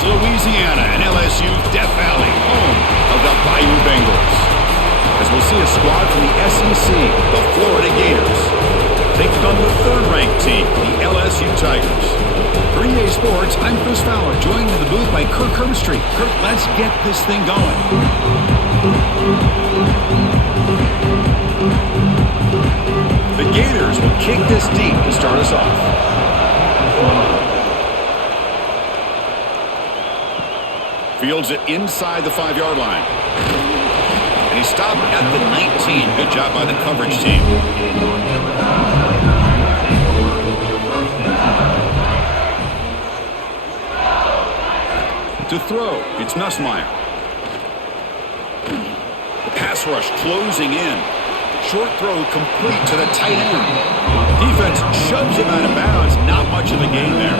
is Louisiana and LSU's Death Valley, home of the Bayou Bengals. As we'll see a squad from the SEC, the Florida Gators, taking on the third-ranked team, the LSU Tigers. For EA Sports, I'm Chris Fowler, joined in the booth by Kirk Herbstreit. Kirk, let's get this thing going. The Gators will kick this deep to start us off. Fields it inside the 5-yard line. And he stopped at the 19. Good job by the coverage team. To throw, it's Nussmeier. The pass rush closing in. Short throw complete to the tight end. Defense shoves him out of bounds. Not much of a gain there.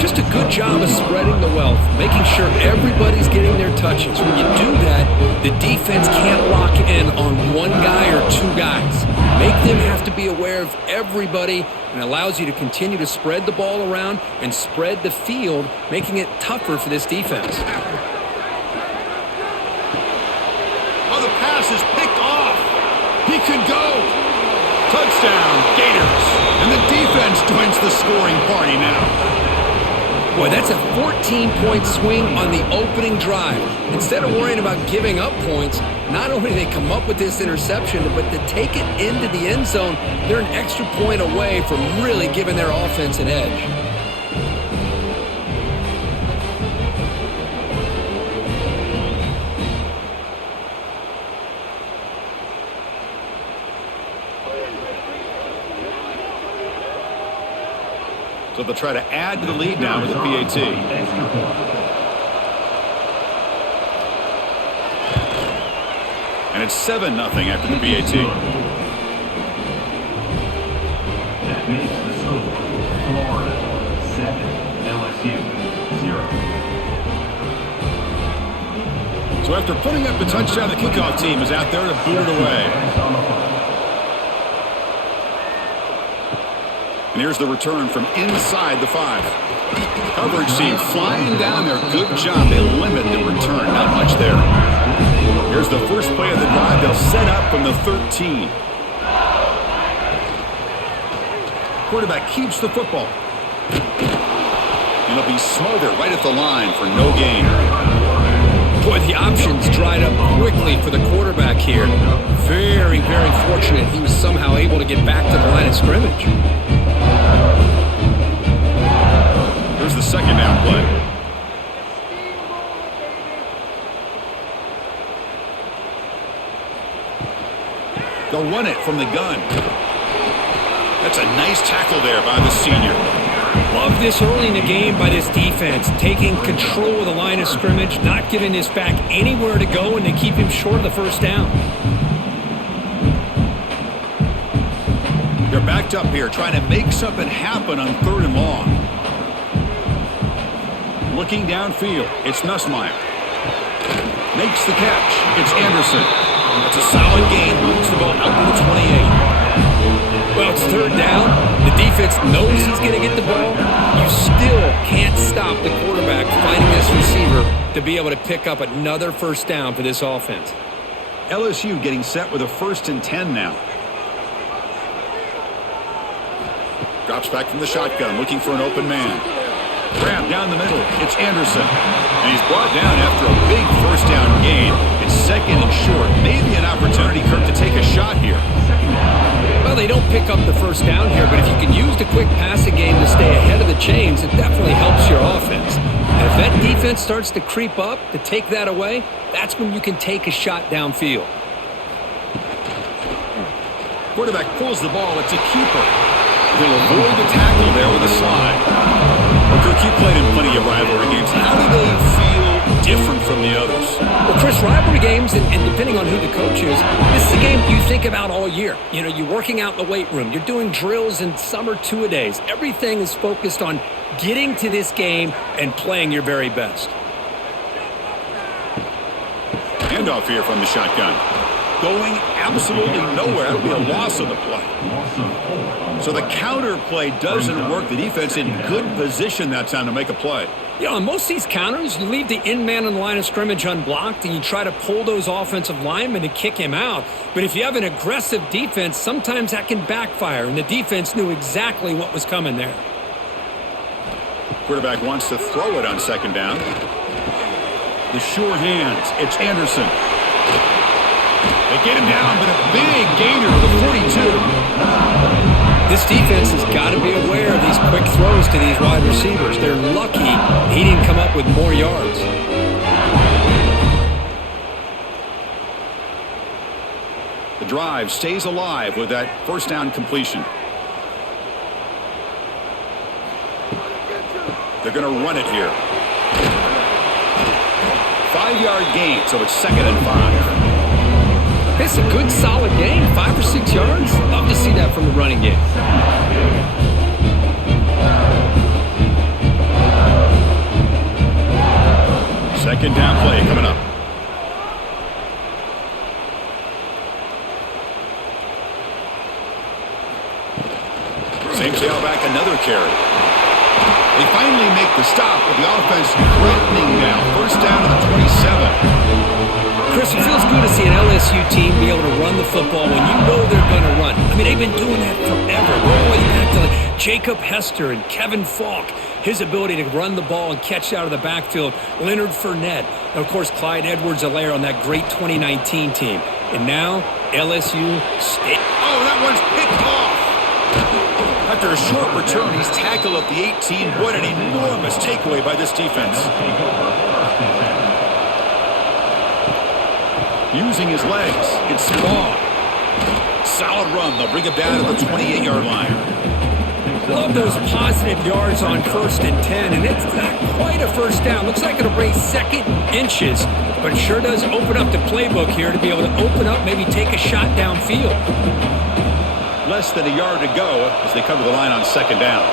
Just a good job of spreading the wealth, making sure everybody's getting their touches. When you do that, the defense can't lock in on one guy or two guys. Make them have to be aware of everybody, and allows you to continue to spread the ball around and spread the field, making it tougher for this defense. Oh, the pass is picked off. He could go. Touchdown, Gators. And the defense joins the scoring party now. Boy, that's a 14-point swing on the opening drive. Instead of worrying about giving up points, not only do they come up with this interception, but to take it into the end zone, they're an extra point away from really giving their offense an edge. So they'll try to add to the lead now with the PAT. And it's 7-0 after the PAT. That makes the score Florida 7, LSU 0. So after putting up the touchdown, the kickoff team is out there to boot it away. And here's the return from inside the 5. Coverage team flying down there. Good job. They limit the return. Not much there. Here's the first play of the drive. They'll set up from the 13. Quarterback keeps the football. And it'll be smothered right at the line for no gain. Boy, the options dried up quickly for the quarterback here. Very, very fortunate he was somehow able to get back to the line of scrimmage. Here's the second down play. They'll run it from the gun. That's a nice tackle there by the senior. Love this early in the game by this defense, taking control of the line of scrimmage, not giving this back anywhere to go, and they keep him short of the first down. They're backed up here, trying to make something happen on 3rd and long. Looking downfield, it's Nussmeier. Makes the catch. It's Anderson. That's a solid gain. Moves the ball out to the 28. Well, it's 3rd down. The defense knows he's going to get the ball. You still can't stop the quarterback finding this receiver to be able to pick up another first down for this offense. LSU getting set with a 1st and 10 now. Drops back from the shotgun, looking for an open man. Grab down the middle. It's Anderson. And he's brought down after a big first down gain. It's 2nd and short. Maybe an opportunity, Kirk, to take a shot here. Well, they don't pick up the first down here, but if you can use the quick passing game to stay ahead of the chains, it definitely helps your offense. And if that defense starts to creep up to take that away, that's when you can take a shot downfield. Quarterback pulls the ball. It's a keeper. He'll avoid the tackle there with a slide. Well, Kirk, you played in plenty of rivalry games. How do they feel different from the others? Well, Chris, rivalry games, and depending on who the coach is, this is a game you think about all year. You know, you're working out in the weight room. You're doing drills in summer two-a-days. Everything is focused on getting to this game and playing your very best. Handoff here from the shotgun. Going absolutely nowhere. That would be a loss of the play. So the counter play doesn't work. The defense in good position that time to make a play. You know, on most of these counters, you leave the in man on the line of scrimmage unblocked, and you try to pull those offensive linemen to kick him out. But if you have an aggressive defense, sometimes that can backfire, and the defense knew exactly what was coming there. Quarterback wants to throw it on second down. The sure hands. It's Anderson. They get him down, but a big gainer to the 42. This defense has got to be aware of these quick throws to these wide receivers. They're lucky he didn't come up with more yards. The drive stays alive with that first down completion. They're going to run it here. 5-yard gain, so it's 2nd and 5. It's a good, solid gain, 5 or 6 yards. Love to see that from the running game. Second down play coming up. Same tailback, another carry. They finally make the stop, but the offense threatening now. First down to the 27. Chris, it feels good to see an LSU team be able to run the football when you know they're going to run. I mean, they've been doing that forever. All the way back to like Jacob Hester and Kevin Falk. His ability to run the ball and catch out of the backfield. Leonard Fournette. And, of course, Clyde Edwards-Helaire on that great 2019 team. And now, LSU state. Oh, that one's picked off. After a short return, he's tackled at the 18. What an enormous takeaway by this defense. Using his legs, it's Spawn. Solid run. They'll bring him down to the 28-yard line. Love those positive yards on 1st and 10, and it's not quite a first down. Looks like it'll bring 2nd inches, but it sure does open up the playbook here to be able to open up, maybe take a shot downfield. Less than a yard to go as they come to the line on 2nd down.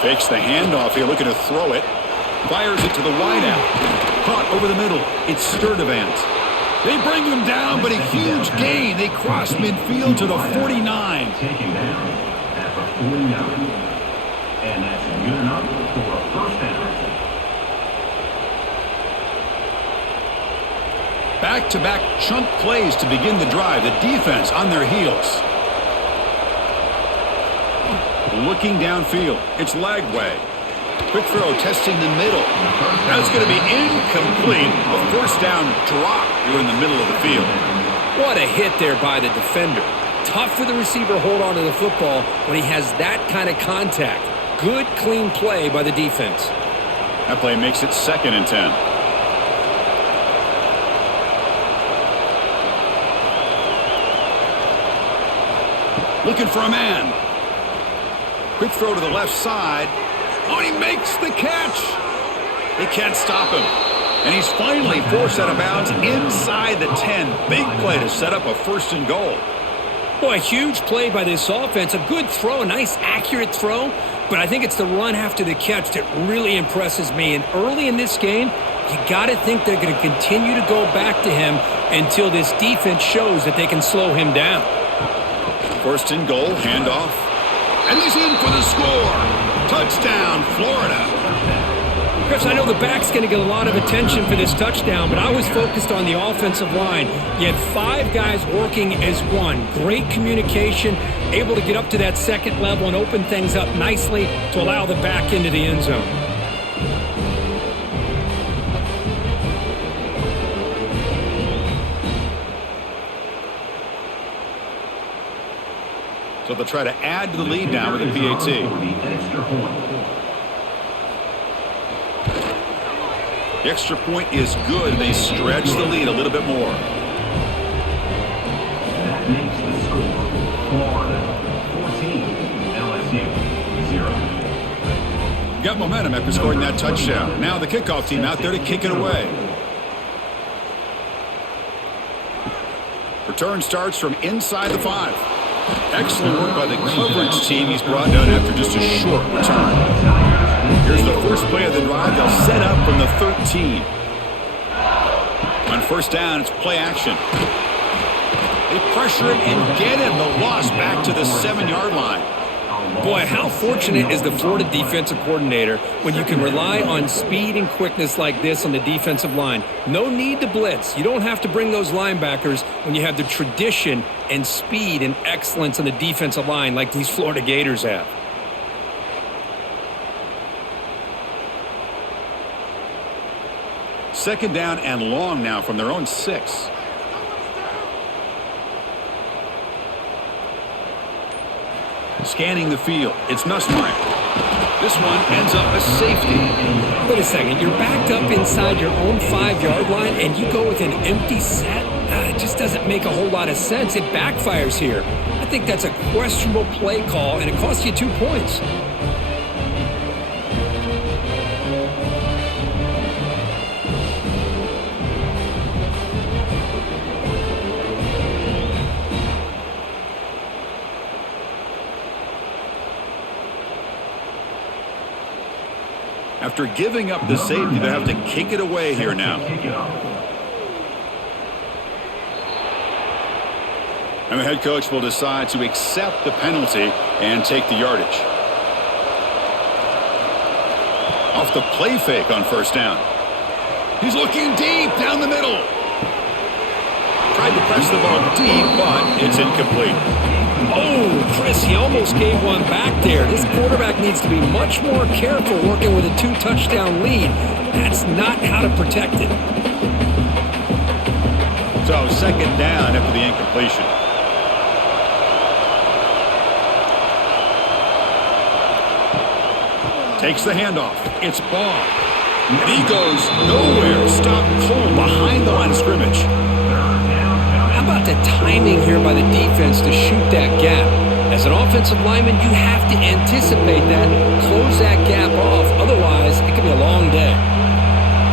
Fakes the handoff here, looking to throw it. Fires it to the wideout. Caught over the middle. It's Sturdivant. They bring him down, but a huge gain. They cross midfield to the 49. Taking down at the 49. And that's good enough for a first down. Back-to-back chunk plays to begin the drive. The defense on their heels. Looking downfield. It's Lagway. Quick throw, testing the middle. That's going to be incomplete. A first down drop here in the middle of the field. What a hit there by the defender. Tough for the receiver to hold on to the football when he has that kind of contact. Good, clean play by the defense. That play makes it 2nd and 10. Looking for a man. Quick throw to the left side. Oh, and he makes the catch. They can't stop him. And he's finally forced out of bounds inside the 10. Big play to set up a 1st and goal. Boy, a huge play by this offense. A good throw, a nice, accurate throw. But I think it's the run after the catch that really impresses me. And early in this game, you got to think they're going to continue to go back to him until this defense shows that they can slow him down. 1st and goal, handoff. And he's in for the score. Touchdown, Florida. Chris, I know the back's going to get a lot of attention for this touchdown, but I was focused on the offensive line. You had 5 guys working as one. Great communication, able to get up to that 2nd level and open things up nicely to allow the back into the end zone. So they'll try to add to the lead now with a PAT. The extra point is good. They stretch the lead a little bit more. That makes the score Florida 14, LSU 0. Got momentum after scoring that touchdown. Now the kickoff team out there to kick it away. Return starts from inside the 5. Excellent work by the coverage team. He's brought down after just a short return. Here's the first play of the drive. They'll set up from the 13. On 1st down, it's play action. They pressure him and get him. The loss back to the 7-yard line. Boy, how fortunate is the Florida defensive coordinator when you can rely on speed and quickness like this on the defensive line. No need to blitz. You don't have to bring those linebackers when you have the tradition and speed and excellence on the defensive line like these Florida Gators have. Second down and long now from their own 6. Scanning the field, it's Nussmeier. This one ends up a safety. Wait a second, you're backed up inside your own 5-yard line and you go with an empty set? It just doesn't make a whole lot of sense. It backfires here. I think that's a questionable play call and it costs you 2 points. After giving up the safety, they have to kick it away here now. And the head coach will decide to accept the penalty and take the yardage. Off the play fake on first down. He's looking deep down the middle. Tried to press the ball deep, but it's incomplete. Oh, Chris, he almost gave one back there. This quarterback needs to be much more careful working with a 2-touchdown lead. That's not how to protect it. So second down after the incompletion. Takes the handoff. It's Ball. And he goes nowhere. Stopped cold behind the line of scrimmage. How about the timing here by the defense to shoot that gap? As an offensive lineman, you have to anticipate that, close that gap off. Otherwise, it could be a long day.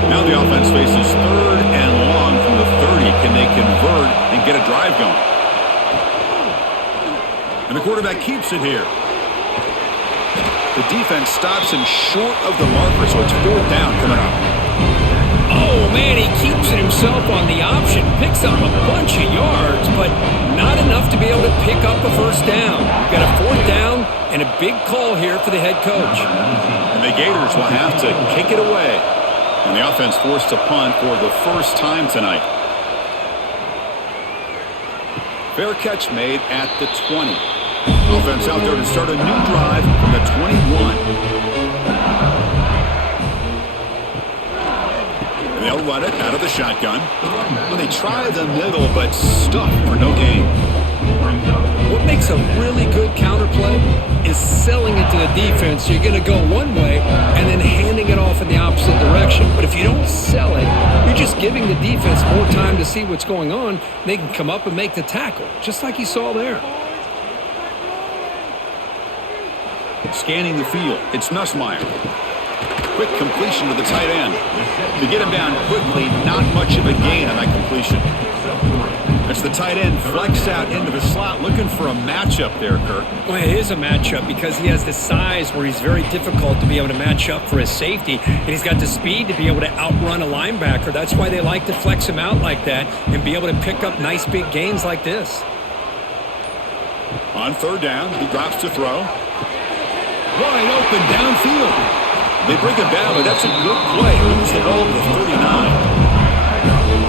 Now the offense faces third and long from the 30. Can they convert and get a drive going? And the quarterback keeps it here. The defense stops him short of the marker, so it's fourth down coming up. Oh, man, he keeps it himself on the option. Picks up a bunch of yards, but not enough to be able to pick up a first down. We've got a fourth down and a big call here for the head coach. And the Gators will have to kick it away. And the offense forced to punt for the first time tonight. Fair catch made at the 20. Offense out there to start a new drive from the 21. They'll run it out of the shotgun. Well, they try the middle, but stuck for no gain. What makes a really good counterplay is selling it to the defense. So you're going to go one way and then handing it off in the opposite direction. But if you don't sell it, you're just giving the defense more time to see what's going on. They can come up and make the tackle, just like you saw there. Scanning the field, it's Nussmeier. Quick completion to the tight end. To get him down quickly, not much of a gain on that completion. That's the tight end flex out into the slot, looking for a matchup there, Kirk. Well, it is a matchup because he has the size where he's very difficult to be able to match up for his safety, and he's got the speed to be able to outrun a linebacker. That's why they like to flex him out like that and be able to pick up nice big gains like this. On third down, he drops to throw. Wide open downfield. They bring it down, but that's a good play. Moves the ball to the 39.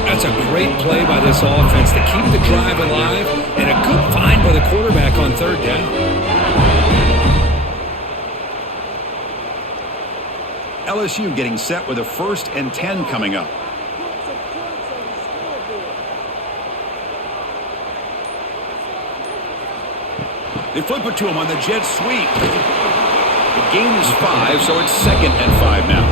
That's a great play by this offense to keep the drive alive, and a good find by the quarterback on third down. LSU getting set with a 1st and 10 coming up. They flip it to him on the jet sweep. The gain is 5, so it's 2nd and 5 now.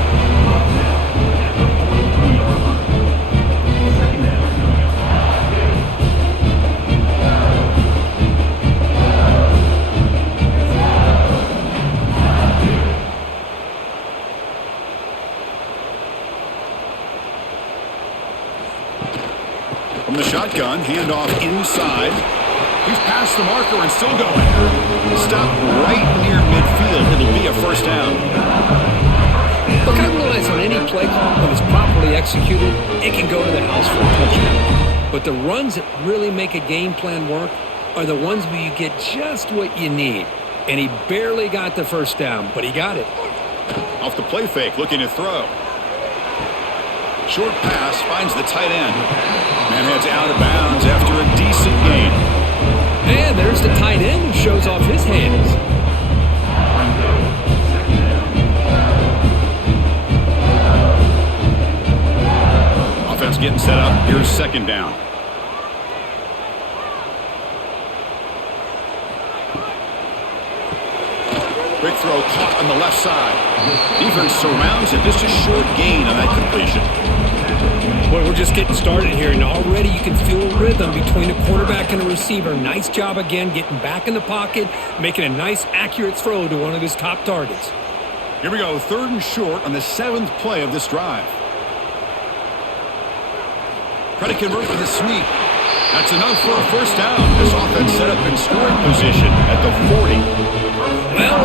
From the shotgun, handoff inside. He's past the marker and still going. Stop right near midfield. It'll be a first down. Look, I realize on any play call, when it's properly executed, it can go to the house for a touchdown. But the runs that really make a game plan work are the ones where you get just what you need. And he barely got the first down, but he got it. Off the play fake, looking to throw. Short pass finds the tight end. Man heads out of bounds after a decent gain. And there's the tight end who shows off his hands. Offense getting set up. Here's second down. Quick throw caught on the left side. Defense surrounds it. Just a short gain on that completion. Boy, we're just getting started here, and already you can feel a rhythm between a quarterback and a receiver. Nice job again getting back in the pocket, making a nice, accurate throw to one of his top targets. Here we go, 3rd and short on the 7th play of this drive. Try to convert with a sneak. That's enough for a first down. This offense set up in scoring position at the 40. Well,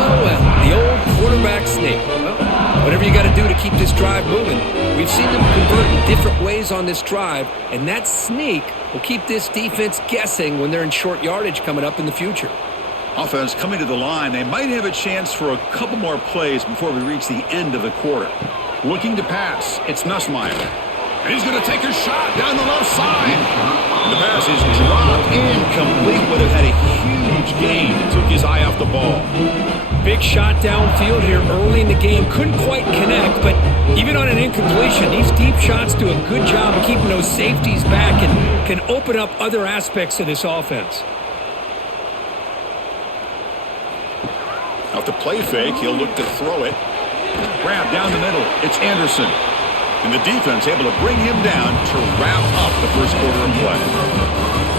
the old quarterback sneak. Well, whatever you got to do to keep this drive moving. We've seen them convert in different ways on this drive, and that sneak will keep this defense guessing when they're in short yardage coming up in the future. Offense coming to the line. They might have a chance for a couple more plays before we reach the end of the quarter. Looking to pass. It's Nussmeier. And he's going to take a shot down the left side. And the pass is dropped incomplete. Would have had a huge gain. Took his eye off the ball. Big shot downfield here early in the game. Couldn't quite connect, but even on an incompletion, these deep shots do a good job of keeping those safeties back and can open up other aspects of this offense. Off the play fake, he'll look to throw it. Grab down the middle. It's Anderson. And the defense able to bring him down to wrap up the first quarter of play.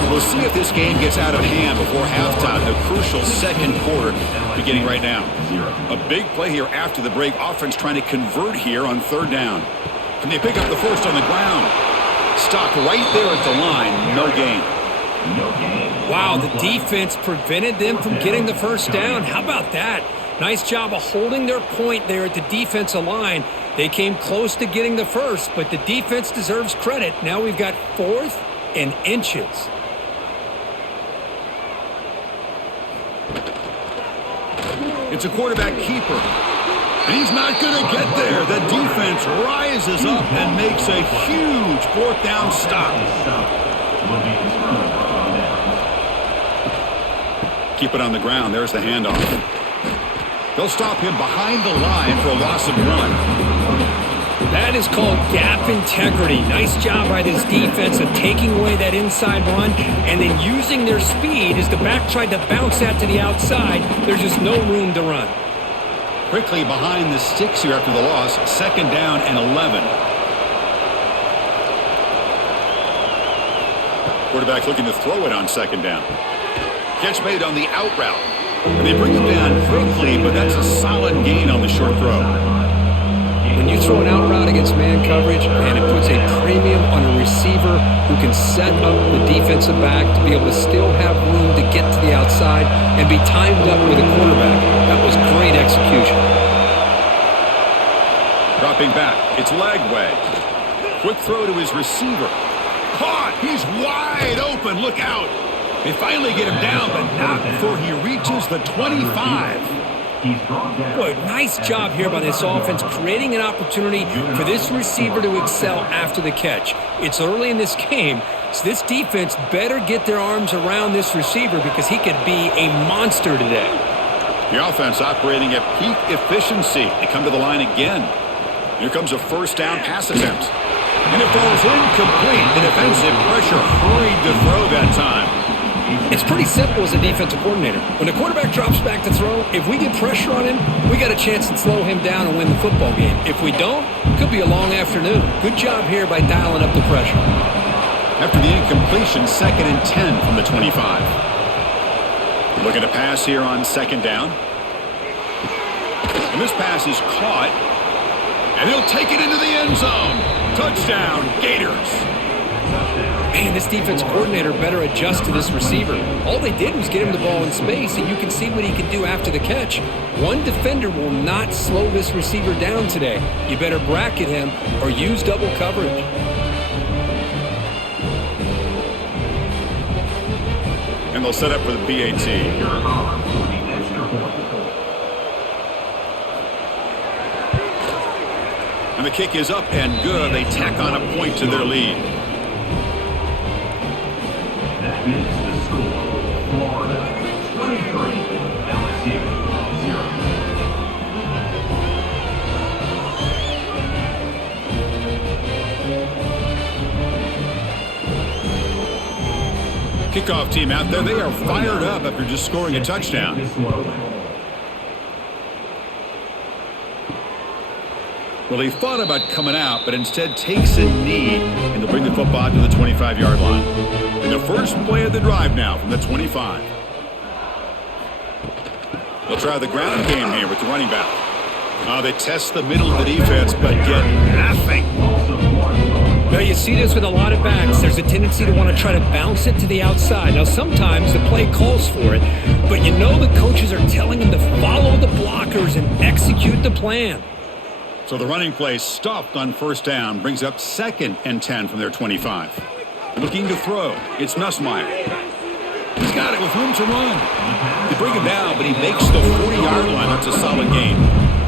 We'll see if this game gets out of hand before halftime, the crucial second quarter beginning right now. A big play here after the break. Offense trying to convert here on 3rd down. Can they pick up the first on the ground? Stopped right there at the line. No gain. Wow, the defense prevented them from getting the first down. How about that? Nice job of holding their point there at the defensive line. They came close to getting the first, but the defense deserves credit. Now we've got 4th and inches. It's a quarterback keeper. And he's not going to get there. The defense rises up and makes a huge 4th down stop. Keep it on the ground. There's the handoff. They'll stop him behind the line for a loss of 1. That is called gap integrity. Nice job by this defense of taking away that inside run and then using their speed as the back tried to bounce that to the outside. There's just no room to run. Quickly behind the sticks here after the loss. 2nd down and 11. Quarterback looking to throw it on 2nd down. Catch made on the out route. And they bring him down quickly, but that's a solid gain on the short throw. When you throw an out route against man coverage, and it puts a premium on a receiver who can set up the defensive back to be able to still have room to get to the outside and be timed up with a quarterback. That was great execution. Dropping back, it's Lagway. Quick throw to his receiver. Caught! He's wide open! Look out! They finally get him down, but not before he reaches the 25. Boy, nice job here by this offense, creating an opportunity for this receiver to excel after the catch. It's early in this game, so this defense better get their arms around this receiver because he could be a monster today. The offense operating at peak efficiency. They come to the line again. Here comes a 1st down pass attempt. And it falls incomplete. The defensive pressure hurried to throw that time. It's pretty simple as a defensive coordinator. When the quarterback drops back to throw, if we get pressure on him, we got a chance to slow him down and win the football game. If we don't, it could be a long afternoon. Good job here by dialing up the pressure. After the incompletion, 2nd and 10 from the 25. Looking to pass here on 2nd down. And this pass is caught. And he'll take it into the end zone. Touchdown, Gators. Man, this defense coordinator better adjust to this receiver. All they did was get him the ball in space, and you can see what he can do after the catch. One defender will not slow this receiver down today. You better bracket him or use double coverage. And they'll set up for the PAT. And the kick is up and good. They tack on a point to their lead. That is the score. Florida 23, LSU 0. Kickoff team out there. They are fired up after just scoring a touchdown. Well, he thought about coming out, but instead takes a knee, and they'll bring the football to the 25-yard line. And the first play of the drive now from the 25. They'll try the ground game here with the running back. They test the middle of the defense, but get nothing. Well, you see this with a lot of backs. There's a tendency to want to try to bounce it to the outside. Now, sometimes the play calls for it, but you know the coaches are telling them to follow the blockers and execute the plan. So the running play stopped on first down, brings up 2nd and 10 from their 25. Looking to throw, it's Nussmeier. He's got it with room to run. They bring him down, but he makes the 40-yard line. That's a solid gain.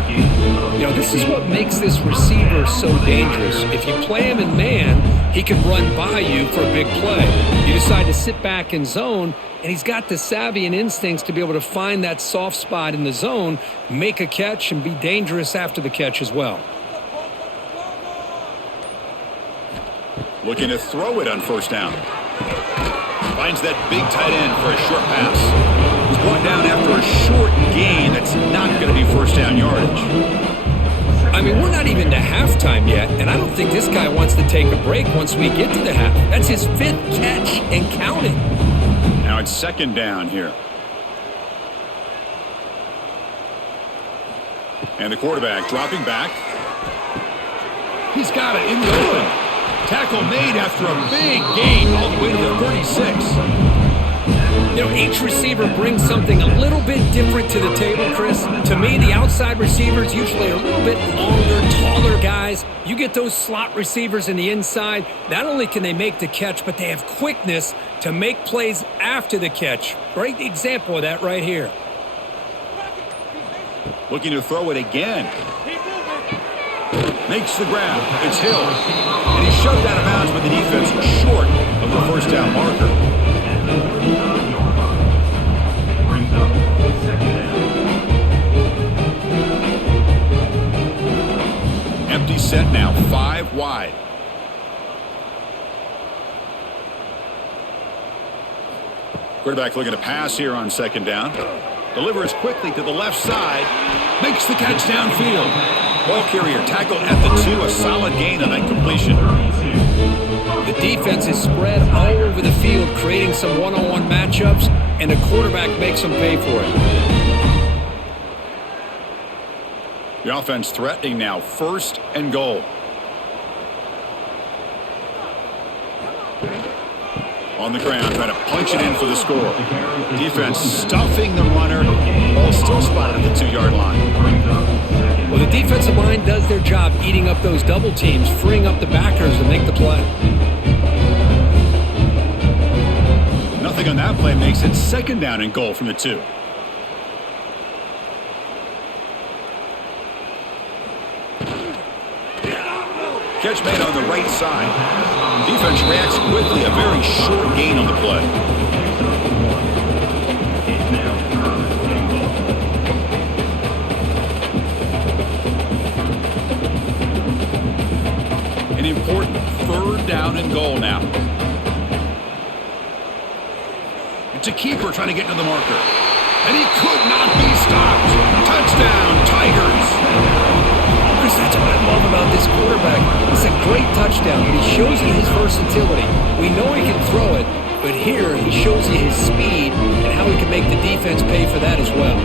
You know, this is what makes this receiver so dangerous. If you play him in man, he can run by you for a big play. You decide to sit back in zone, and he's got the savvy and instincts to be able to find that soft spot in the zone, make a catch, and be dangerous after the catch as well. Looking to throw it on first down. Finds that big tight end for a short pass. He's going down after a short gain that's not going to be first down yardage. I mean, we're not even to halftime yet, and I don't think this guy wants to take a break once we get to the half. That's his 5th catch and counting. Now it's 2nd down here. And the quarterback dropping back. He's got it in the open. Tackle made after a big gain all the way to the 36. You know, each receiver brings something a little bit different to the table, Chris. To me, the outside receivers usually are a little bit longer, taller guys. You get those slot receivers in the inside, not only can they make the catch, but they have quickness to make plays after the catch. Great example of that right here. Looking to throw it again. Makes the grab. It's Hill. And he's shoved out of bounds, but the defense was short of the first down marker. Empty set now, 5 wide. Quarterback looking to pass here on 2nd down. Delivers quickly to the left side. Makes the catch downfield. Ball carrier tackled at the 2. A solid gain on that completion. The defense is spread all over the field, creating some one-on-one matchups, and the quarterback makes them pay for it. The offense threatening now, 1st and goal. On the ground, trying to punch it in for the score. Defense stuffing the runner. Ball still spotted at the 2-yard line. Well, the defensive line does their job eating up those double teams, freeing up the backers to make the play. Nothing on that play makes it 2nd down and goal from the 2. Catch made on the right side. Defense reacts quickly. A very short gain on the play. An important 3rd down and goal now. It's a keeper trying to get to the marker. And he could not be stopped. Touchdown, Tigers. Chris, that's what I love about this quarterback. It's a great touchdown, but he shows you his versatility. We know he can throw it, but here he shows you his speed and how he can make the defense pay for that as well.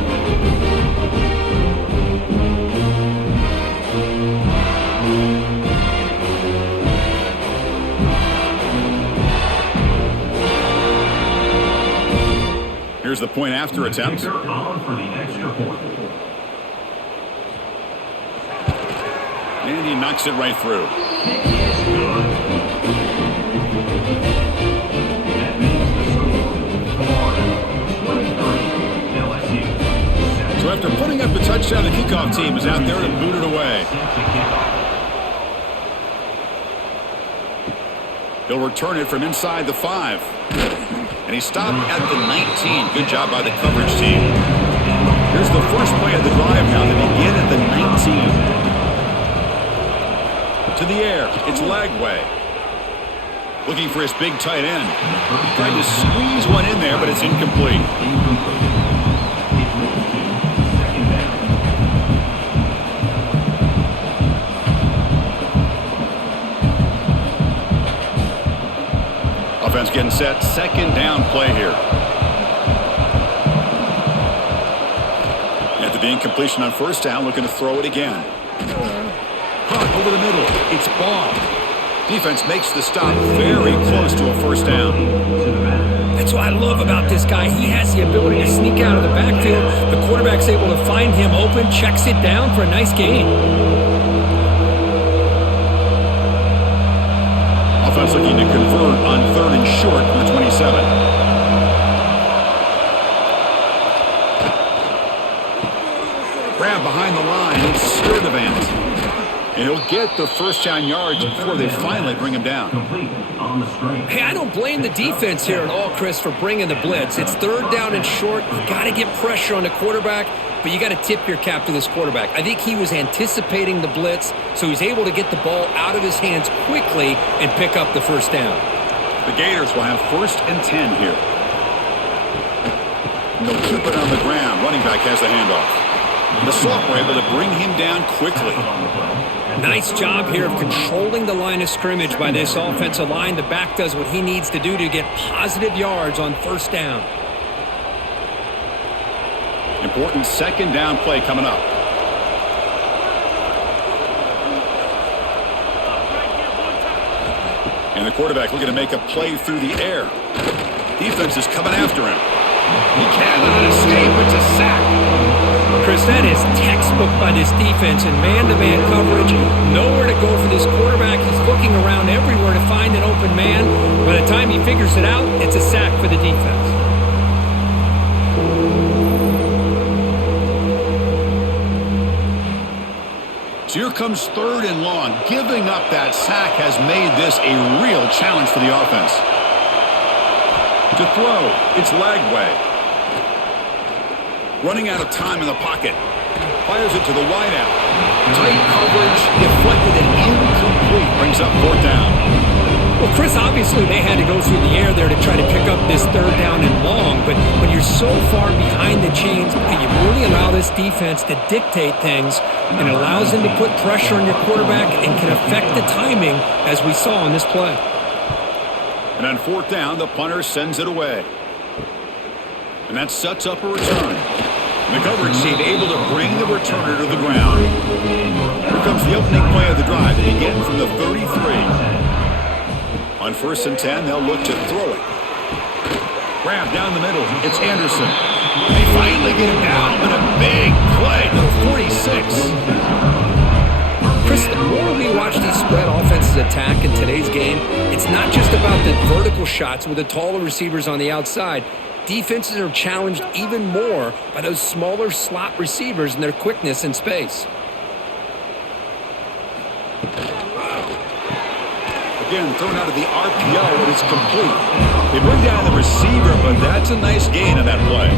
Here's the point after attempt. And he knocks it right through. After putting up the touchdown, the kickoff team is out there to boot it away. He'll return it from inside the 5. And he stopped at the 19. Good job by the coverage team. Here's the first play of the drive now. They begin at the 19. To the air. It's Lagway. Looking for his big tight end. Tried to squeeze one in there, but it's incomplete. Offense getting set. Second down play here. After the incompletion on first down, looking to throw it again. Caught over the middle. It's Ball. Defense makes the stop very close to a first down. That's what I love about this guy. He has the ability to sneak out of the backfield. The quarterback's able to find him open, checks it down for a nice gain. Offense looking to convert on 3rd and short from the 27. Grab behind the line. It's Sturdivant. And he'll get the first down yards before they finally bring him down. Hey, I don't blame the defense here at all, Chris, for bringing the blitz. It's 3rd down and short. You got to get pressure on the quarterback, but you got to tip your cap to this quarterback. I think he was anticipating the blitz, so he's able to get the ball out of his hands quickly and pick up the first down. The Gators will have 1st and 10 here. And they'll keep it on the ground. Running back has the handoff. The sophomore able to bring him down quickly. Nice job here of controlling the line of scrimmage by this offensive line. The back does what he needs to do to get positive yards on first down. Important second down play coming up. And the quarterback looking to make a play through the air. Defense is coming after him. He cannot escape. It's a sack. Chris, that is textbook by this defense in man-to-man coverage. Nowhere to go for this quarterback. He's looking around everywhere to find an open man. By the time he figures it out, it's a sack for the defense. So here comes 3rd and long. Giving up that sack has made this a real challenge for the offense. To throw, it's Lagway. Running out of time in the pocket. Fires it to the wideout. Tight coverage, deflected and incomplete. Brings up 4th down. Well, Chris, obviously they had to go through the air there to try to pick up this 3rd down and long, but when you're so far behind the chains, you really allow this defense to dictate things, and it allows them to put pressure on your quarterback and can affect the timing, as we saw on this play. And on 4th down, the punter sends it away. And that sets up a return. The coverage team able to bring the returner to the ground. Here comes the opening play of the drive. They begin from the 33. On 1st and 10, they'll look to throw it. Grab down the middle. It's Anderson. They finally get him down, but a big play to the 46. Chris, the more we watch these spread offenses attack in today's game, it's not just about the vertical shots with the taller receivers on the outside. Defenses are challenged even more by those smaller slot receivers and their quickness in space. Again, thrown out of the RPO, and it's complete. They bring down the receiver, but that's a nice gain on that play.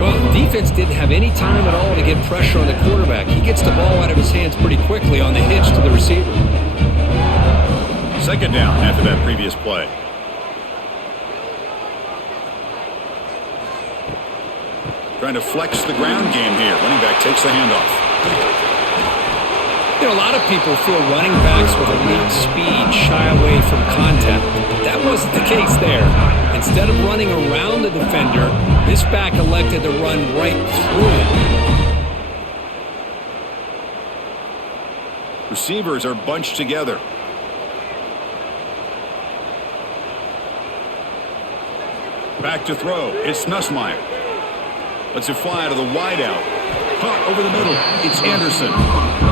Well, the defense didn't have any time at all to get pressure on the quarterback. He gets the ball out of his hands pretty quickly on the hitch to the receiver. Second down after that previous play. Trying to flex the ground game here. Running back takes the handoff. You know, a lot of people feel running backs with elite speed shy away from contact. But that wasn't the case there. Instead of running around the defender, this back elected to run right through it. Receivers are bunched together. Back to throw. It's Nussmeier. Lets it fly to the wideout. Caught over the middle. It's Anderson.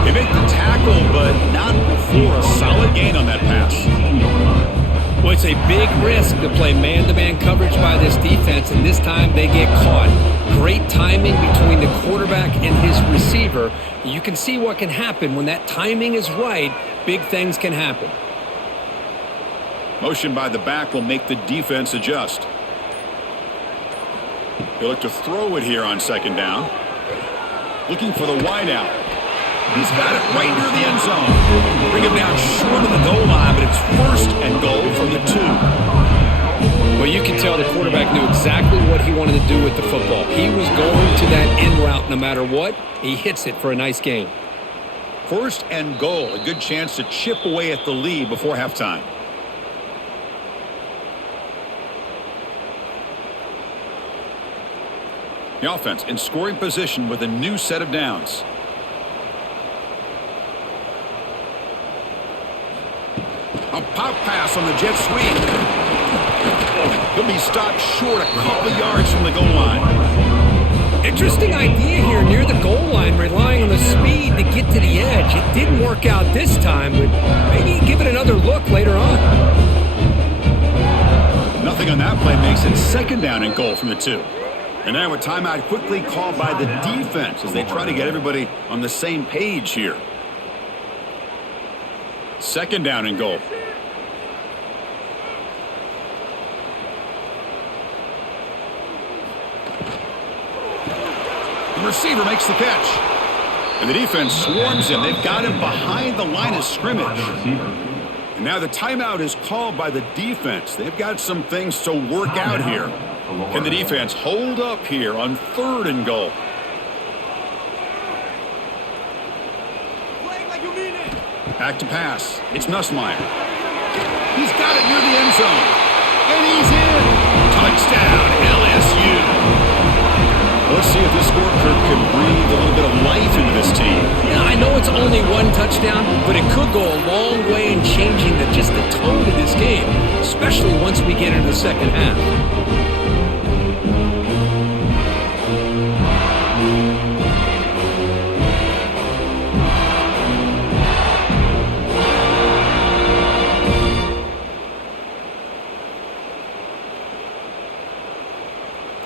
They make the tackle, but not before a solid gain on that pass. Well, it's a big risk to play man-to-man coverage by this defense, and this time they get caught. Great timing between the quarterback and his receiver. You can see what can happen when that timing is right. Big things can happen. Motion by the back will make the defense adjust. He'll look to throw it here on second down. Looking for the wideout. He's got it right near the end zone. Bring him down short of the goal line, but it's first and goal from the 2. Well, you can tell the quarterback knew exactly what he wanted to do with the football. He was going to that in route no matter what. He hits it for a nice gain. First and goal. A good chance to chip away at the lead before halftime. The offense in scoring position with a new set of downs. A pop pass on the jet sweep. He'll be stopped short a couple yards from the goal line. Interesting idea here near the goal line, relying on the speed to get to the edge. It didn't work out this time, but maybe give it another look later on. Nothing on that play makes it second down and goal from the 2. And now a timeout quickly called by the defense as they try to get everybody on the same page here. Second down and goal. The receiver makes the catch. And the defense swarms him. They've got him behind the line of scrimmage. And now the timeout is called by the defense. They've got some things to work out here. Can the defense hold up here on third and goal? Back to pass. It's Nussmeier. He's got it near the end zone. And he's in. Touchdown, LSU. Let's see if this scorecard can breathe a little bit of life into this team. Yeah, I know it's only one touchdown, but it could go a long way in changing just the tone of this game, especially once we get into the second half.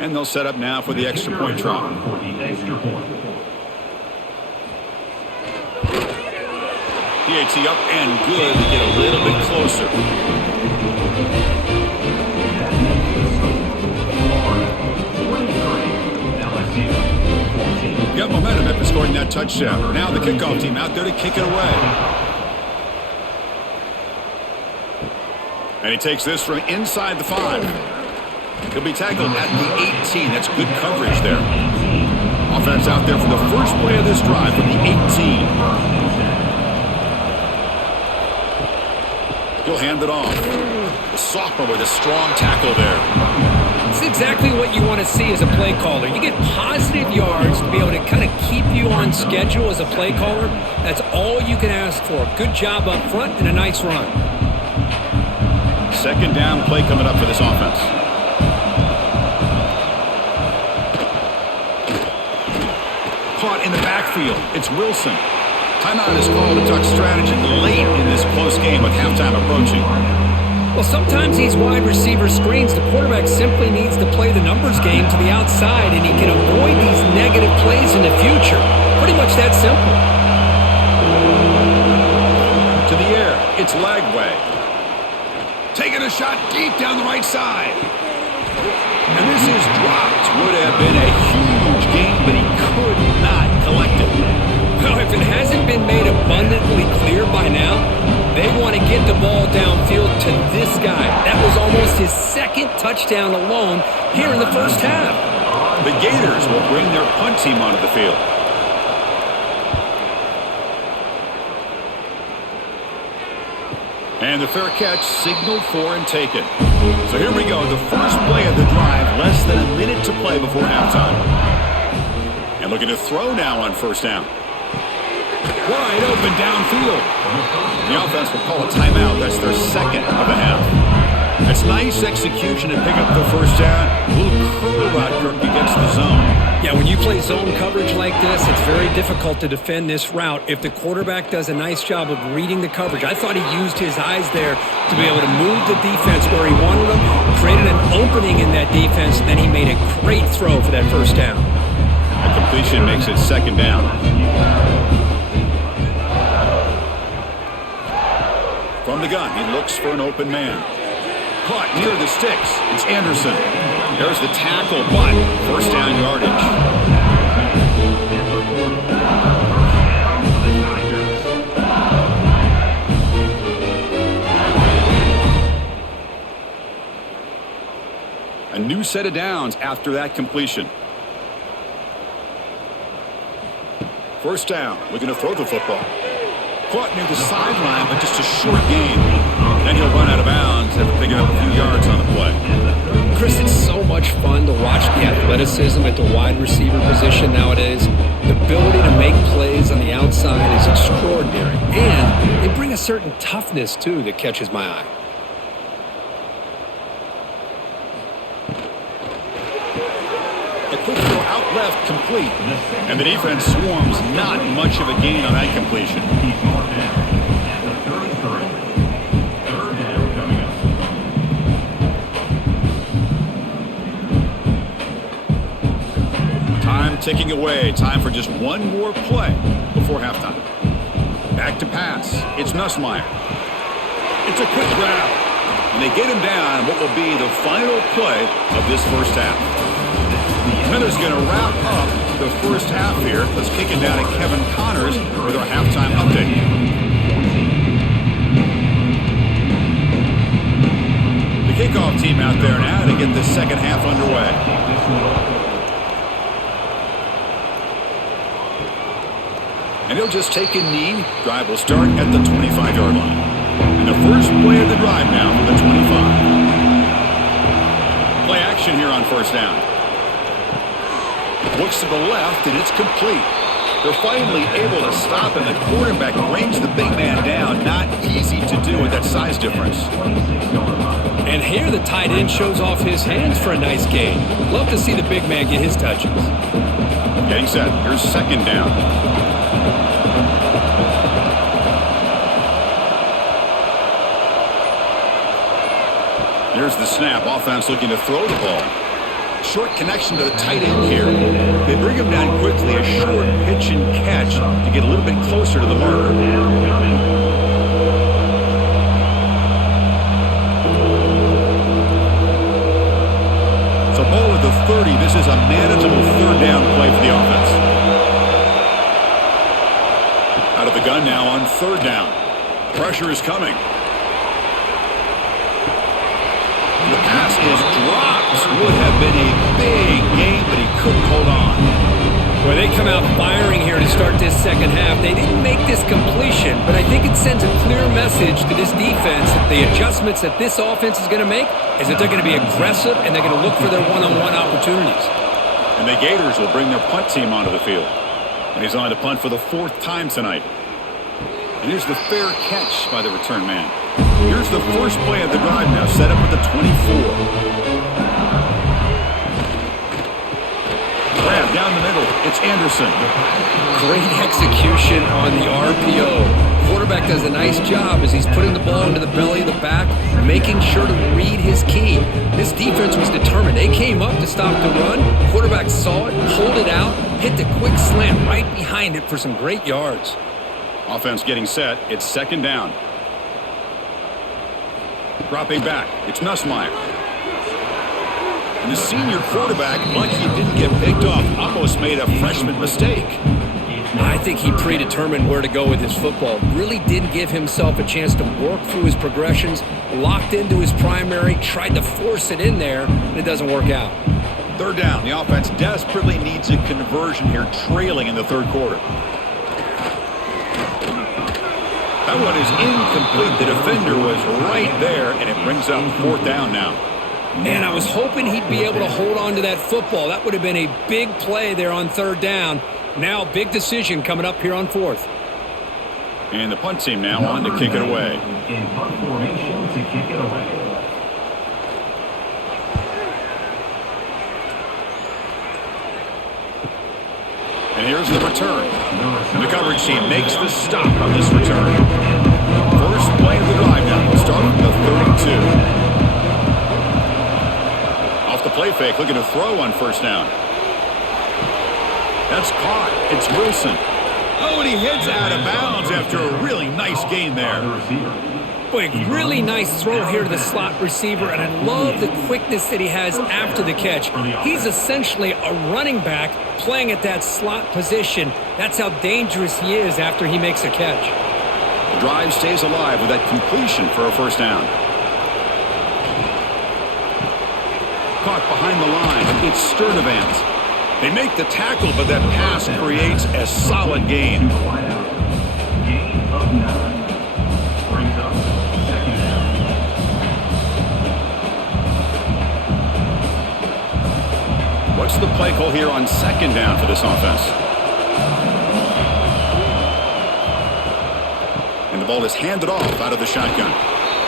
And they'll set up now for the extra point try. PAT up and good to get a little bit closer. Got momentum after scoring that touchdown. Now the kickoff team out there to kick it away. And he takes this from inside the 5. He'll be tackled at the 18. That's good coverage there. Offense out there for the first play of this drive from the 18. He'll hand it off. The sophomore with a strong tackle there. It's exactly what you want to see as a play caller. You get positive yards to be able to kind of keep you on schedule as a play caller. That's all you can ask for. Good job up front and a nice run. Second down play coming up for this offense. Caught in the backfield. It's Wilson. Timeout is called to talk strategy late in this close game with halftime approaching. Well, sometimes these wide receiver screens, the quarterback simply needs to play the numbers game to the outside, and he can avoid these negative plays in the future. Pretty much that simple. To the air. It's Lagway. Taking a shot deep down the right side. And this is dropped. Would have been a huge gain, but he could not collect it. Well, if it hasn't been made abundantly clear by now, they want to get the ball downfield to this guy. That was almost his second touchdown alone here in the first half. The Gators will bring their punt team onto the field. And the fair catch signaled for and taken. So here we go. The first play of the drive. Less than a minute to play before halftime. And looking to throw now on first down. Wide open downfield. The offense will call a timeout. That's their second of the half. That's nice execution to pick up the first down. A little curl out Kirk against the zone. Yeah, when you play zone coverage like this, it's very difficult to defend this route if the quarterback does a nice job of reading the coverage. I thought he used his eyes there to be able to move the defense where he wanted them, created an opening in that defense, and then he made a great throw for that first down. A completion makes it second down. From the gun, he looks for an open man. Caught near the sticks. It's Anderson. There's the tackle, but first down yardage. A new set of downs after that completion. First down, looking to throw the football. Caught near the sideline, but just a short gain. Then he'll run out of bounds after picking up a few yards on the play. Chris, it's so much fun to watch the athleticism at the wide receiver position nowadays. The ability to make plays on the outside is extraordinary. And they bring a certain toughness, too, that catches my eye. A quick throw out left, complete. And the defense swarms, not much of a gain on that completion. Time ticking away. Time for just one more play before halftime. Back to pass. It's Nussmeier. It's a quick grab. And they get him down what will be the final play of this first half. Miller's going to wrap up the first half here. Let's kick it down to Kevin Connors with our halftime update. The kickoff team out there now to get the second half underway. And he'll just take a knee. Drive will start at the 25-yard line. And the first play of the drive now from the 25. Play action here on first down. Looks to the left, and it's complete. They're finally able to stop, and the quarterback brings the big man down. Not easy to do with that size difference. And here the tight end shows off his hands for a nice gain. Love to see the big man get his touches. Getting set. Here's second down. Here's the snap. Offense looking to throw the ball. Short connection to the tight end here. They bring him down quickly. A short pitch and catch to get a little bit closer to the marker. So ball at the 30. This is a manageable third down play for the offense. Out of the gun now on third down. Pressure is coming. The pass is dropped. Would have been a big game, but he couldn't hold on. Well, they come out firing here to start this second half. They didn't make this completion, but I think it sends a clear message to this defense that the adjustments that this offense is going to make is that they're going to be aggressive and they're going to look for their one-on-one opportunities. And the Gators will bring their punt team onto the field. And he's on to punt for the fourth time tonight. And here's the fair catch by the return man. Here's the first play of the drive now, set up at the 24. Grab down the middle. It's Anderson. Great execution on the RPO. Quarterback does a nice job as he's putting the ball into the belly of the back, making sure to read his key. This defense was determined. They came up to stop the run. Quarterback saw it, pulled it out, hit the quick slant right behind it for some great yards. Offense getting set. It's second down. Dropping back. It's Nussmeier. And the senior quarterback, lucky he didn't get picked off, almost made a freshman mistake. I think he predetermined where to go with his football. Really didn't give himself a chance to work through his progressions, locked into his primary, tried to force it in there, and it doesn't work out. Third down. The offense desperately needs a conversion here, trailing in the third quarter. That one is incomplete. The defender was right there, and it brings up fourth down now. Man, I was hoping he'd be able to hold on to that football. That would have been a big play there on third down. Now, big decision coming up here on fourth. And the punt team now on to kick it away. In punt formation to kick it away. here's the return. The coverage team makes the stop on this return. First play of the drive now. We'll start from the 32. Off the play fake, looking to throw on first down. That's caught. It's Wilson. Oh, and he hits out of bounds after a really nice gain there. Boy, really nice throw here to the slot receiver, and I love the quickness that he has after the catch. He's essentially a running back playing at that slot position. That's how dangerous he is after he makes a catch. The drive stays alive with that completion for a first down. Caught behind the line. It's Sturdivant. They make the tackle, but that pass creates a solid gain. Gain of 9. Brings up second down. What's the play call here on second down for this offense? And the ball is handed off out of the shotgun.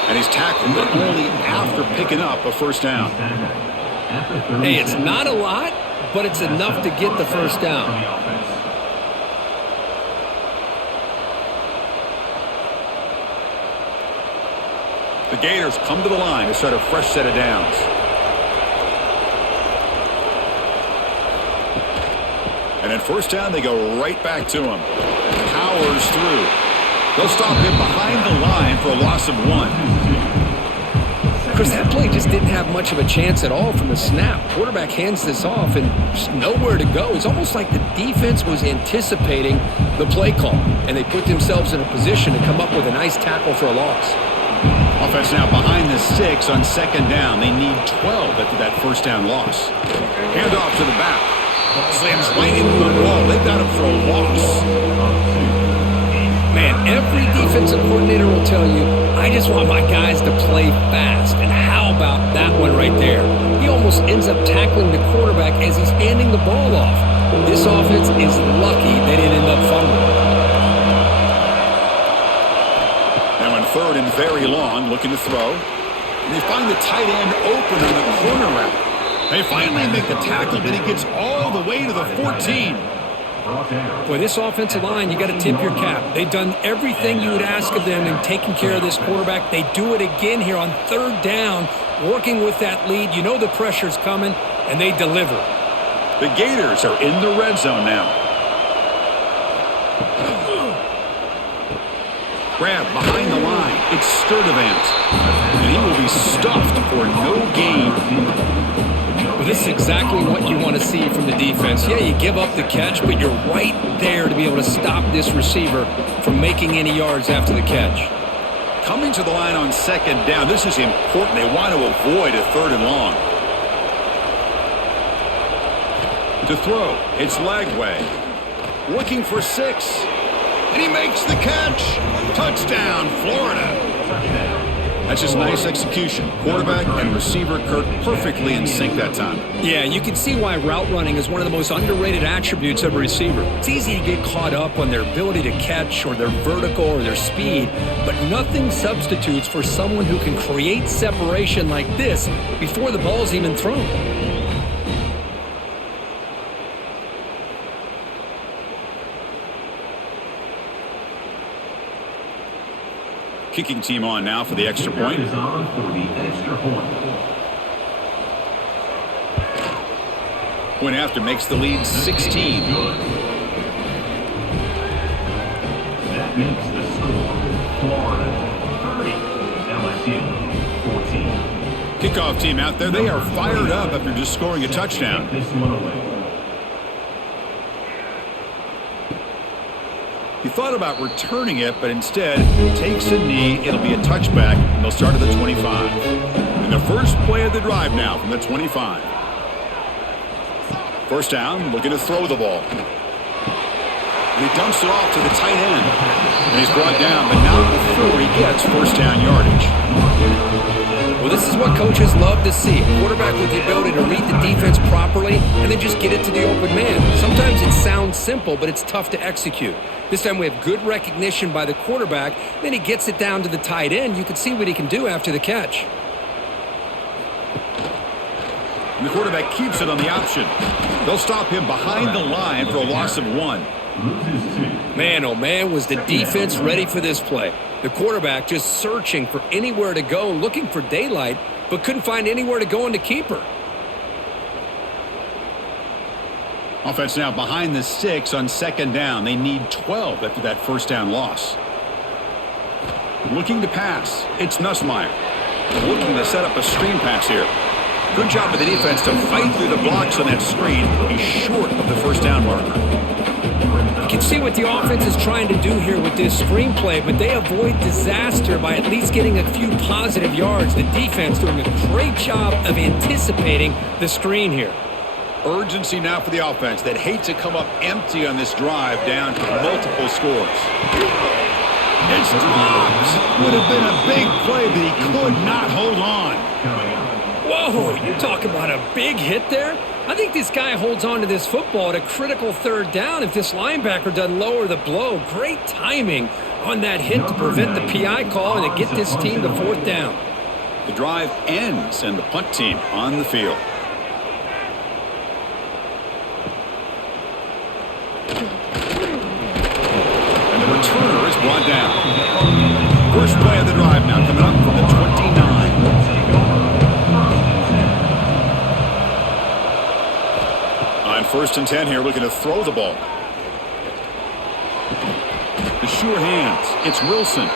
And he's tackled, but only after picking up a first down. Hey, it's not a lot, but it's enough to get the first down. The Gators come to the line to start a fresh set of downs. And at first down, they go right back to him. Powers through. They'll stop him behind the line for a loss of 1. Chris, that play just didn't have much of a chance at all from the snap. Quarterback hands this off and just nowhere to go. It's almost like the defense was anticipating the play call, and they put themselves in a position to come up with a nice tackle for a loss. Offense now behind the 6 on second down. They need 12 after that first down loss. Hand off to the back. Slams right into the wall. They've got him for a loss. Man, every defensive coordinator will tell you, I just want my guys to play fast. And how about that one right there? He almost ends up tackling the quarterback as he's handing the ball off. This offense is lucky they didn't end up fumbling. Now in third and very long, looking to throw. And they find the tight end open on the corner route. They finally make the tackle, but he gets all the way to the 14. Boy, this offensive line, you got to tip your cap. They've done everything you would ask of them in taking care of this quarterback. They do it again here on third down, working with that lead. You know the pressure's coming, and they deliver. The Gators are in the red zone now. Grab behind the line. It's Sturdivant. And he will be stuffed for no gain. Well, this is exactly what you want to see from the defense. Yeah, you give up the catch, but you're right there to be able to stop this receiver from making any yards after the catch. Coming to the line on second down, this is important. They want to avoid a third and long. To throw, it's Lagway. Looking for 6. And he makes the catch. Touchdown, Florida. That's just nice execution. Quarterback and receiver Kirk perfectly in sync that time. Yeah, you can see why route running is one of the most underrated attributes of a receiver. It's easy to get caught up on their ability to catch or their vertical or their speed, but nothing substitutes for someone who can create separation like this before the ball's even thrown. Kicking team on now for the extra point. Is on for the extra point. Point after makes the lead 16. That makes the score Florida 30, LSU 14. Kickoff team out there. They are fired up after just scoring a touchdown. This one away. He thought about returning it, but instead takes a knee. It'll be a touchback, and they'll start at the 25. And the first play of the drive now from the 25. First down, looking to throw the ball. And he dumps it off to the tight end. And he's brought down, but not before he gets first down yardage. Well, this is what coaches love to see. A quarterback with the ability to read the defense properly and then just get it to the open man. Sometimes it sounds simple, but it's tough to execute. This time we have good recognition by the quarterback. Then he gets it down to the tight end. You can see what he can do after the catch. And the quarterback keeps it on the option. They'll stop him behind the line for a loss of 1. Man, oh man, was the defense ready for this play. The quarterback just searching for anywhere to go, looking for daylight, but couldn't find anywhere to go in the keeper. Offense now behind the 6 on 2nd down. They need 12 after that first down loss. Looking to pass. It's Nussmeier. Looking to set up a screen pass here. Good job by the defense to fight through the blocks on that screen. He's short of the first down marker. You can see what the offense is trying to do here with this screenplay, but they avoid disaster by at least getting a few positive yards. The defense doing a great job of anticipating the screen here. Urgency now for the offense that hate to come up empty on this drive down to multiple scores. It's dropped. Would have been a big play, but he could not hold on. Whoa, you talk about a big hit there? I think this guy holds on to this football at a critical 3rd down if this linebacker doesn't lower the blow. Great timing on that hit to prevent the PI call and to get this team to 4th down. The drive ends and the punt team on the field. And the returner is brought down. First play of the drive now coming up from the 29. On 1st and 10 here, looking to throw the ball. The sure hands. It's Wilson.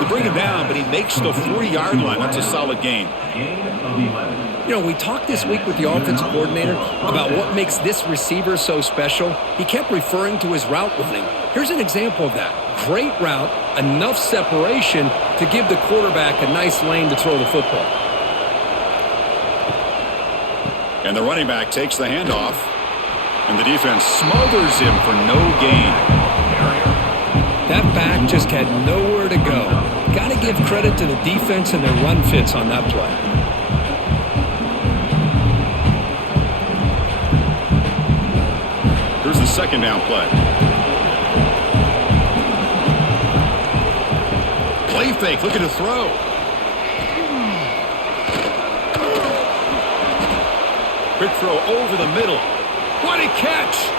They bring him down, but he makes the 40-yard line. That's a solid gain. You know, we talked this week with the offensive coordinator about what makes this receiver so special. He kept referring to his route running. Here's an example of that. Great route, enough separation to give the quarterback a nice lane to throw the football. And the running back takes the handoff. And the defense smothers him for no gain. That back just had nowhere to go. Got to give credit to the defense and their run fits on that play. Here's the 2nd down play. Play fake, looking to throw. Quick throw over the middle. What a catch!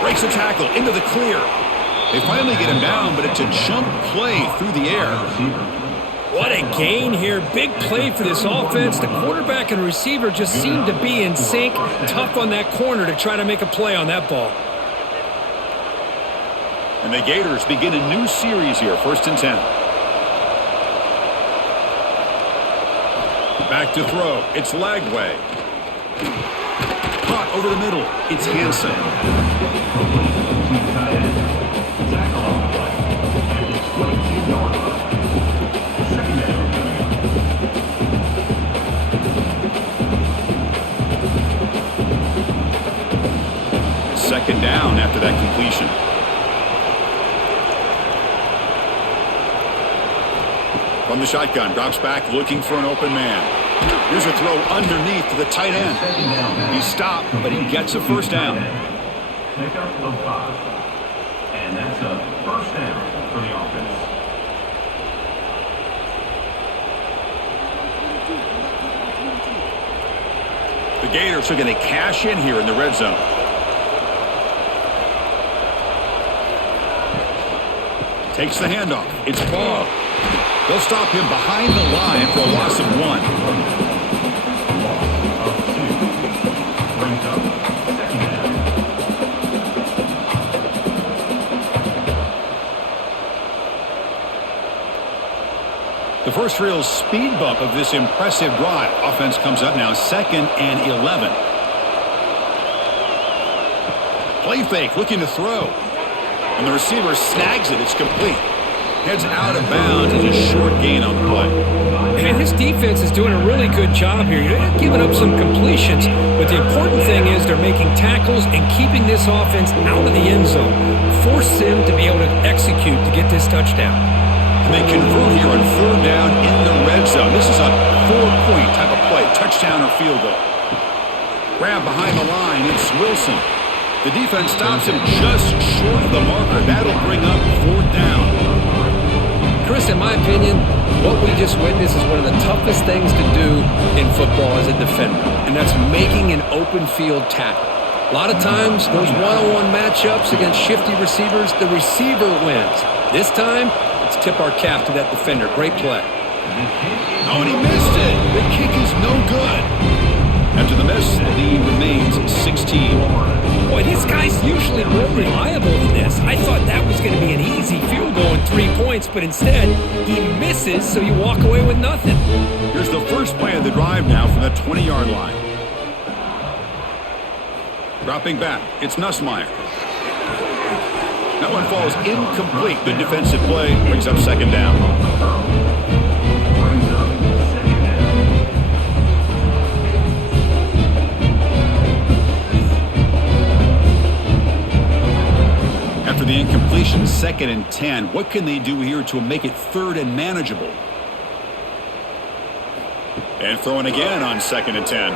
Breaks the tackle into the clear. They finally get him down, but it's a jump play through the air. What a gain here. Big play for this offense. The quarterback and receiver just seem to be in sync. Tough on that corner to try to make a play on that ball. And the Gators begin a new series here, 1st and 10. Back to throw. It's Lagway. Caught over the middle. It's Hansen. Second down after that completion. From the shotgun, drops back looking for an open man. Here's a throw underneath to the tight end. He stopped, but he gets a first down. Pick up of 5. And that's a first down for the offense. The Gators are going to cash in here in the red zone. Takes the handoff. It's Ball. They'll stop him behind the line for a loss of 1. The first real speed bump of this impressive drive. Offense comes up now 2nd and 11. Play fake, looking to throw. And the receiver snags it. It's complete. Heads out of bounds. It's a short gain on the play. Man, this defense is doing a really good job here. They're giving up some completions, but the important thing is they're making tackles and keeping this offense out of the end zone. Force them to be able to execute to get this touchdown. And they convert here on 3rd down in the red zone. This is a 4-point type of play, touchdown or field goal. Grab behind the line. It's Wilson. The defense stops him just short of the marker. That'll bring up 4th down. Chris, in my opinion, What we just witnessed is one of the toughest things to do in football as a defender, and that's making an open field tackle. A lot of times, those one-on-one matchups against shifty receivers, the receiver wins. This time, let's tip our cap to that defender. Great play. Oh, and he missed it. The kick is no good. After the miss, the lead remains 16. Boy, this guy's usually more reliable than this. I thought that was going to be an easy field goal and 3 points, but instead, he misses, so you walk away with nothing. Here's the first play of the drive now from the 20-yard line. Dropping back, it's Nussmeier. That one falls incomplete. Good defensive play brings up second down. After the incompletion, 2nd and 10. What can they do here to make it 3rd and manageable? And throwing again on 2nd and 10.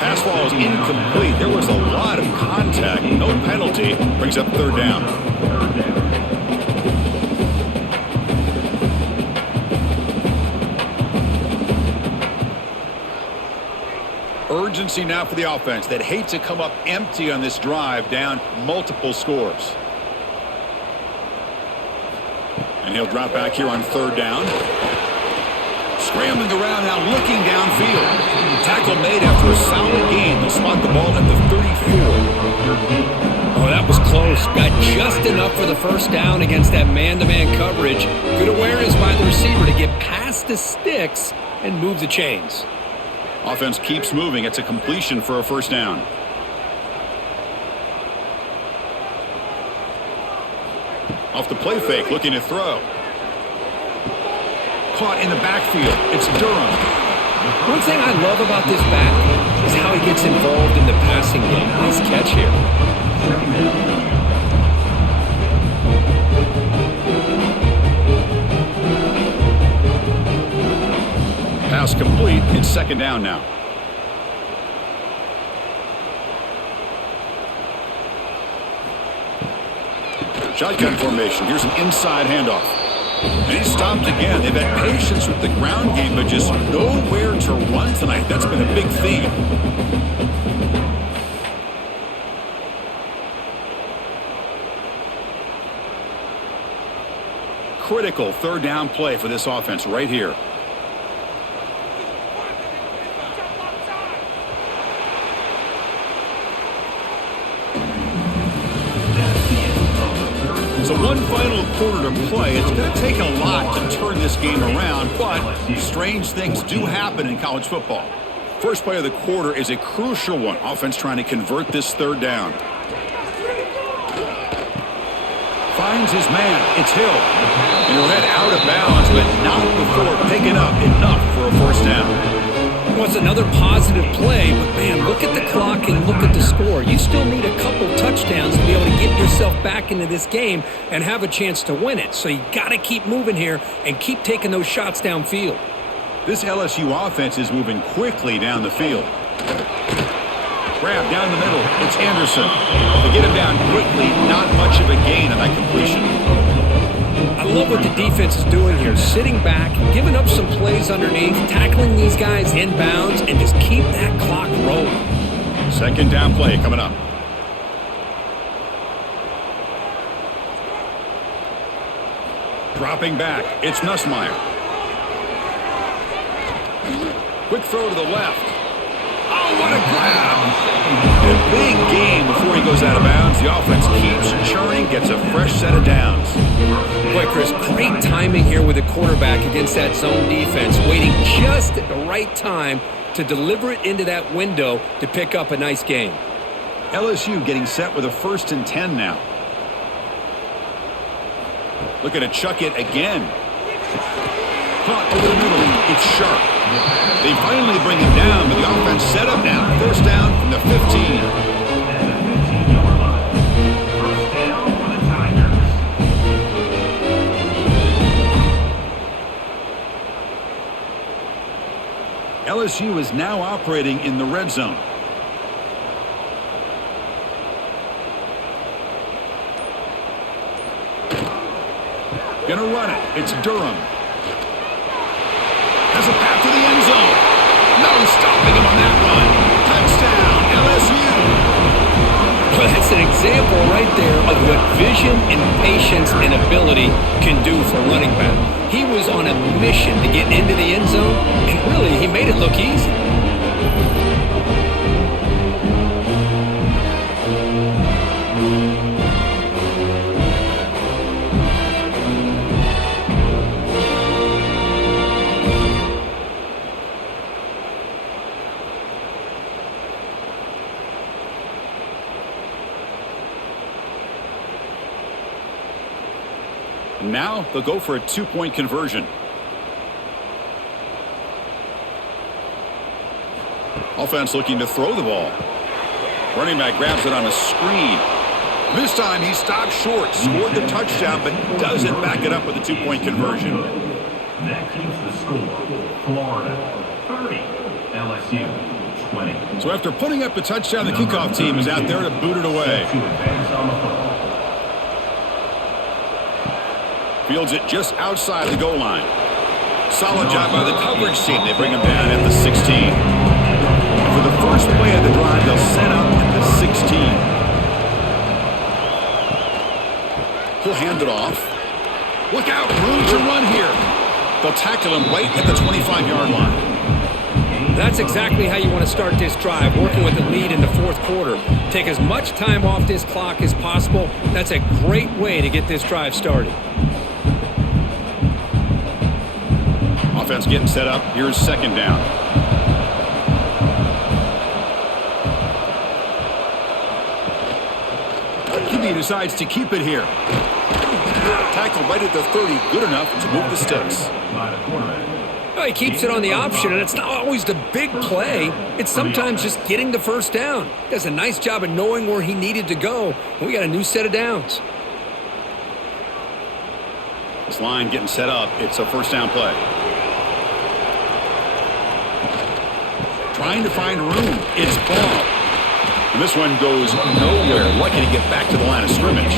Pass ball is incomplete. There was a lot of contact. No penalty. Brings up 3rd down. Urgency now for the offense that hate to come up empty on this drive, down multiple scores. And he'll drop back here on 3rd down. Scrambling around now, looking downfield. Tackle made after a solid gain. They'll spot the ball at the 34. Oh, that was close. Got just enough for the first down against that man-to-man coverage. Good awareness by the receiver to get past the sticks and move the chains. Offense keeps moving. It's a completion for a first down. Off the play fake, looking to throw. Caught in the backfield. It's Durham. One thing I love about this back is how he gets involved in the passing game. Nice catch here. Pass complete. It's 2nd down now. Shotgun formation. Here's an inside handoff. And he stopped again. They've had patience with the ground game, but just nowhere to run tonight. That's been a big theme. Critical 3rd down play for this offense right here. So one final quarter to play. It's going to take a lot to turn this game around, but strange things do happen in college football. First play of the quarter is a crucial one. Offense trying to convert this 3rd down. Finds his man. It's Hill. And he'll head out of bounds, but not before picking up enough for a first down. Well, it's another positive play, but man, look at the clock and look at the score. You still need a couple touchdowns to be able to get yourself back into this game and have a chance to win it. So you got to keep moving here and keep taking those shots downfield. This LSU offense is moving quickly down the field. Grab down the middle. It's Anderson. They get him down quickly. Not much of a gain on that completion. I love what the defense is doing here. Sitting back, giving up some plays underneath, tackling these guys inbounds, and just keep that clock rolling. 2nd down play coming up. Dropping back. It's Nussmeier. Quick throw to the left. Oh, what a grab! A big gain before he goes out of bounds. The offense keeps churning, gets a fresh set of downs. Boy, Chris, great timing here with the quarterback against that zone defense, waiting just at the right time to deliver it into that window to pick up a nice gain. LSU getting set with a 1st and 10 now. Looking to chuck it again. Caught over the middle. It's Sharp. They finally bring him down, but the offense set up now. First down from the 15. LSU is now operating in the red zone. Gonna run it. It's Durham. has a path to the end zone. No stopping him on that run. Touchdown, LSU. Well, that's an example right there of what vision and patience and ability can do for a running back. He was on a mission to get into the end zone, and really, he made it look easy. Now they'll go for a two-point conversion. Offense looking to throw the ball. Running back grabs it on a screen. This time he stopped short, scored the touchdown, but doesn't back it up with a two-point conversion. That keeps the score. Florida 30, LSU 20. So after putting up a touchdown, the kickoff team is out there to boot it away. To advance on the football. Fields it just outside the goal line. Solid job by the coverage team. They bring him down at the 16. For the first play of the drive, they'll set up at the 16. He'll hand it off. Look out, room to run here. They'll tackle him right at the 25-yard line. That's exactly how you want to start this drive, working with the lead in the fourth quarter. Take as much time off this clock as possible. That's a great way to get this drive started. Offense getting set up. Here's second down. QB decides to keep it here. Tackle right at the 30. Good enough to move the sticks. Well, he keeps it on the option, and it's not always the big play. It's sometimes just getting the first down. Does a nice job of knowing where he needed to go. We got a new set of downs. This line getting set up. It's a first down play. Trying to find room. It's ball. And this one goes nowhere. Lucky to get back to the line of scrimmage.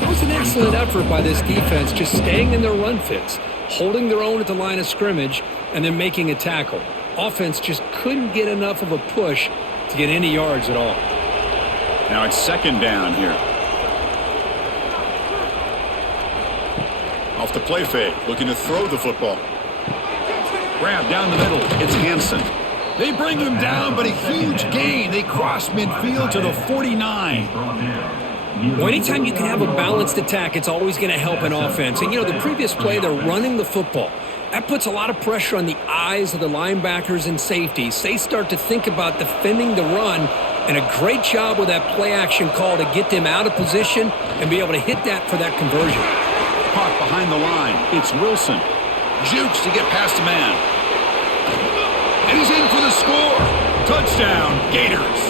That was an excellent effort by this defense, just staying in their run fits, holding their own at the line of scrimmage, and then making a tackle. Offense just couldn't get enough of a push to get any yards at all. Now it's second down here. Off the play fake, looking to throw the football. Grab down the middle. It's Hansen. They bring him down, but a huge gain. They cross midfield to the 49. Well, anytime you can have a balanced attack, it's always going to help an offense. And, the previous play, they're running the football. That puts a lot of pressure on the eyes of the linebackers and safeties. They start to think about defending the run, and a great job with that play-action call to get them out of position and be able to hit that for that conversion. Caught behind the line. It's Wilson. Jukes to get past a man. And he's in for the score. Touchdown, Gators.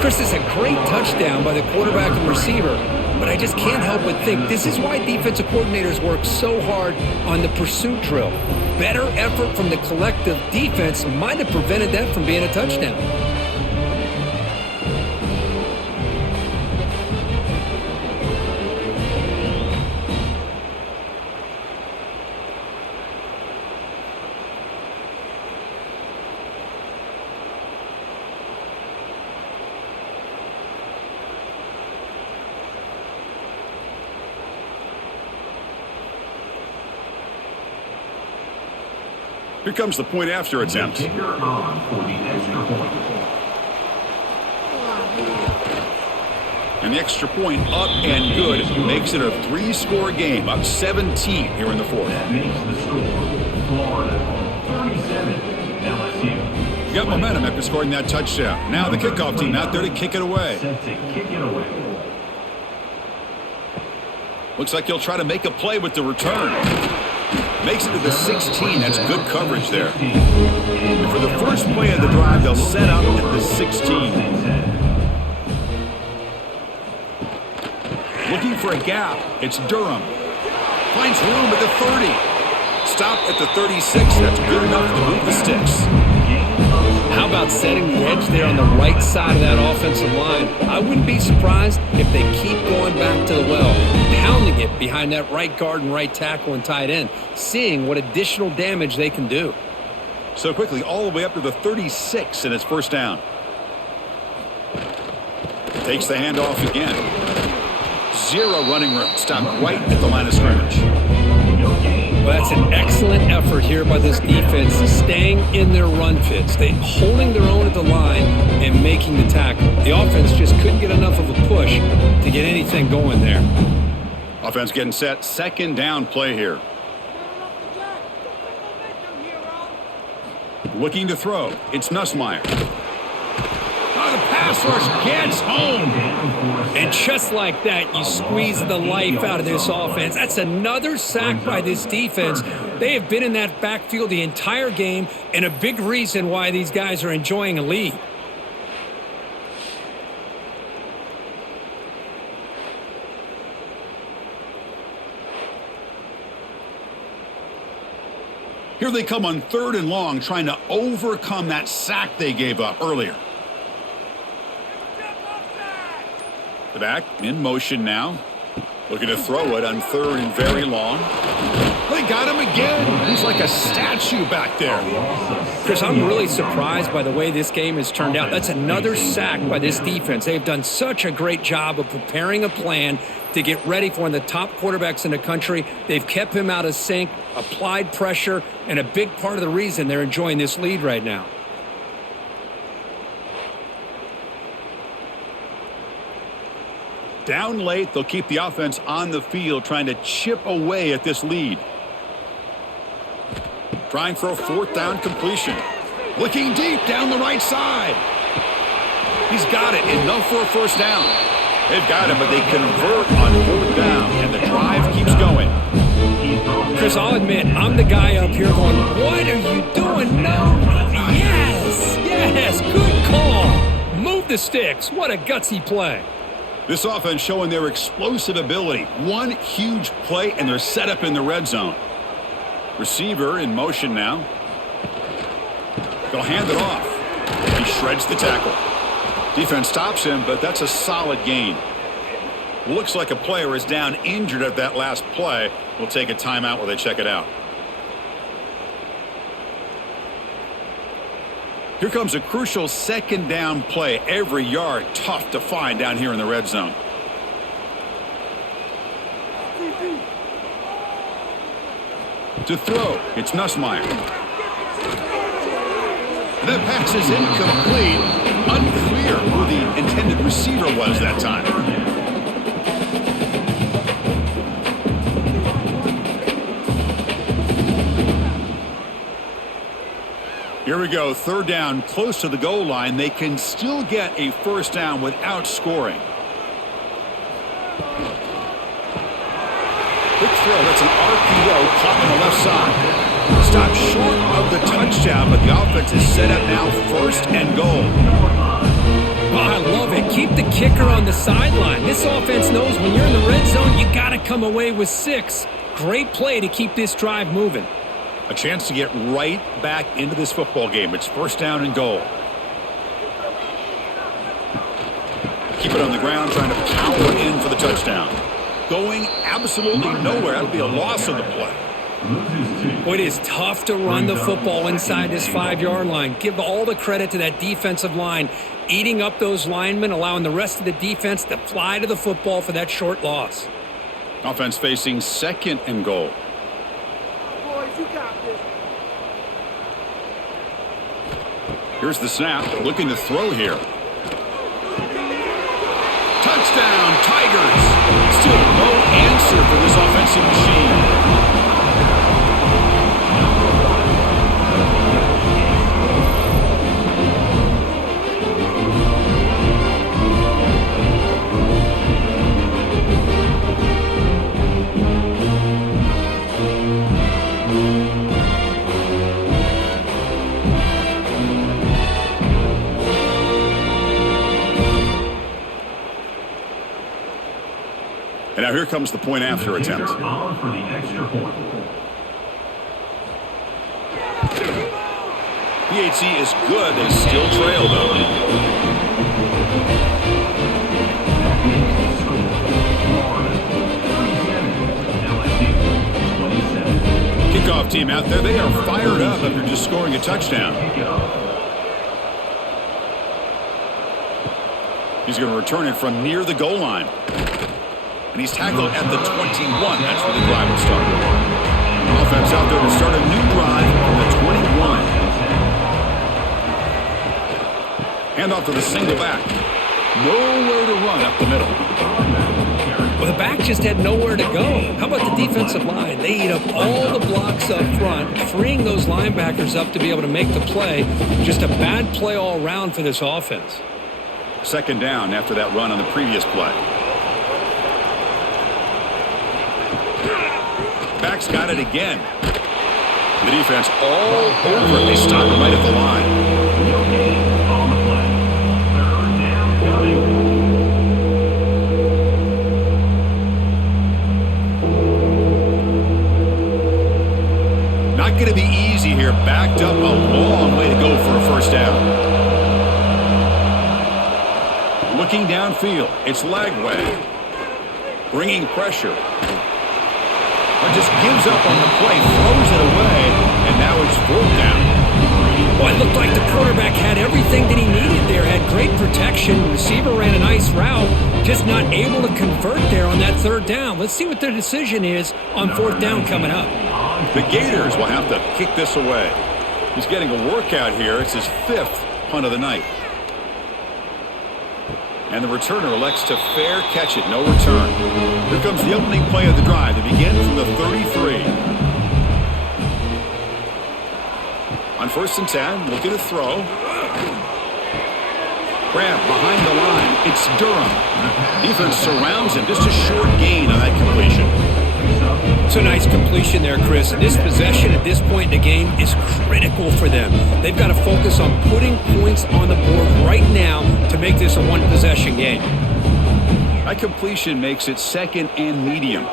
Chris, is a great touchdown by the quarterback and receiver, but I just can't help but think this is why defensive coordinators work so hard on the pursuit drill. Better effort from the collective defense might have prevented that from being a touchdown. Here comes the point after attempt. Kicker on for the extra point. And the extra point up and good makes it a 3-score game, up 17 here in the fourth. That makes the score Florida 37, LSU. Got momentum after scoring that touchdown. Now the kickoff team out there to kick it away. Set to kick it away. Looks like he'll try to make a play with the return. Makes it to the 16. That's good coverage there. And for the first play of the drive, they'll set up at the 16. Looking for a gap. It's Durham. Finds room at the 30. Stop at the 36. That's good enough to move the sticks. How about setting the edge there on the right side of that offensive line? I wouldn't be surprised if they keep going back to the well, pounding it behind that right guard and right tackle and tight end, seeing what additional damage they can do. So quickly, all the way up to the 36, and it's first down. Takes the handoff again. Zero running room. Stopped right at the line of scrimmage. Well, that's an excellent effort here by this defense, staying in their run fits. They holding their own at the line and making the tackle. The offense just couldn't get enough of a push to get anything going there. Offense getting set. Second down play here. Looking to throw. It's Nussmeier. Oh, the pass rush gets home. And just like that, you squeeze the life out of this offense. That's another sack by this defense. They have been in that backfield the entire game, and a big reason why these guys are enjoying a lead. Here they come on 3rd and long, trying to overcome that sack they gave up earlier. The back in motion now. Looking to throw it on 3rd and very long. They got him again. He's like a statue back there. Chris, I'm really surprised by the way this game has turned out. That's another sack by this defense. They've done such a great job of preparing a plan to get ready for one of the top quarterbacks in the country. They've kept him out of sync, applied pressure, and a big part of the reason they're enjoying this lead right now. Down late, they'll keep the offense on the field, trying to chip away at this lead. Trying for a 4th down completion. Looking deep down the right side. He's got it. Enough for a first down. They've got him, but they convert on 4th down, and the drive keeps going. Chris, I'll admit, I'm the guy up here going, what are you doing? No. Yes, good call. Move the sticks. What a gutsy play. This offense showing their explosive ability. One huge play, and they're set up in the red zone. Receiver in motion now. They'll hand it off. He shreds the tackle. Defense stops him, but that's a solid gain. Looks like a player is down injured at that last play. We'll take a timeout while they check it out. Here comes a crucial 2nd down play. Every yard tough to find down here in the red zone. To throw, it's Nussmeier. The pass is incomplete. Unclear who the intended receiver was that time. Here we go, 3rd down, close to the goal line. They can still get a first down without scoring. Quick throw, that's an RPO caught on the left side. Stopped short of the touchdown, but the offense is set up now 1st and goal. Oh, I love it. Keep the kicker on the sideline. This offense knows when you're in the red zone, you got to come away with 6. Great play to keep this drive moving. A chance to get right back into this football game. It's 1st down and goal. Keep it on the ground, trying to power in for the touchdown. Going absolutely nowhere. That'll be a loss of the play. Boy, it is tough to run the football inside this 5-yard line. Give all the credit to that defensive line, eating up those linemen, allowing the rest of the defense to fly to the football for that short loss. Offense facing 2nd and goal. You got this. Here's the snap. Looking to throw here. Touchdown, Tigers. Still no answer for this offensive machine. And now here comes the point after attempt. On for the extra point. PHC is good. They still trail, though. kickoff team out there, they are fired up after just scoring a touchdown. He's going to return it from near the goal line. And he's tackled at the 21. That's where the drive will start. Offense out there to start a new drive from the 21. Handoff to the single back. Nowhere to run up the middle. Well, the back just had nowhere to go. How about the defensive line? They eat up all the blocks up front, freeing those linebackers up to be able to make the play. Just a bad play all around for this offense. Second down after that run on the previous play. Back's got it again. The defense all over it. They stop him right at the line. On the play. Third down coming. Not going to be easy here. Backed up a long way to go for a first down. Looking downfield. It's Lagway. Bringing pressure. But just gives up on the play, throws it away, and now it's fourth down. Well, it looked like the quarterback had everything that he needed there, had great protection. The receiver ran a nice route, just not able to convert there on that third down. Let's see what their decision is on fourth down coming up. The Gators will have to kick this away. He's getting a workout here. It's his fifth punt of the night. And the returner elects to fair catch it, no return. Here comes the opening play of the drive to begin from the 33. On 1st and 10, looking to throw. Grab behind the line. It's Durham. Defense surrounds him. Just a short gain on that completion. So nice completion there, Chris. This possession at this point in the game is critical for them. They've got to focus on putting points on the board right now to make this a one-possession game. That completion makes it second and medium.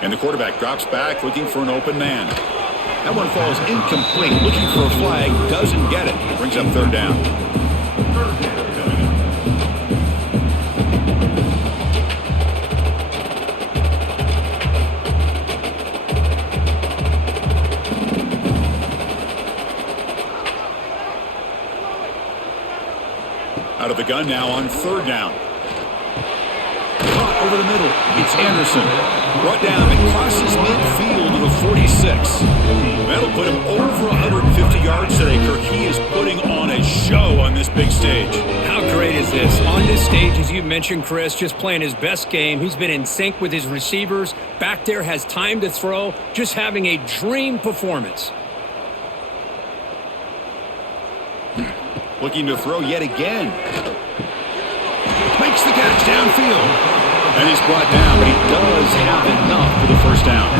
And the quarterback drops back looking for an open man. That one falls incomplete. Looking for a flag. Doesn't get it. Brings up third down. Out of the gun now on third down. Caught over the middle. It's Anderson. Brought down and crosses midfield to the 46. That'll put him over 150 yards today. Kirk, he is putting on a show on this big stage. How great is this? On this stage, as you mentioned, Chris, just playing his best game. He's been in sync with his receivers. Back there has time to throw. Just having a dream performance. Looking to throw yet again. Makes the catch downfield. And he's brought down, but he does have enough for the first down.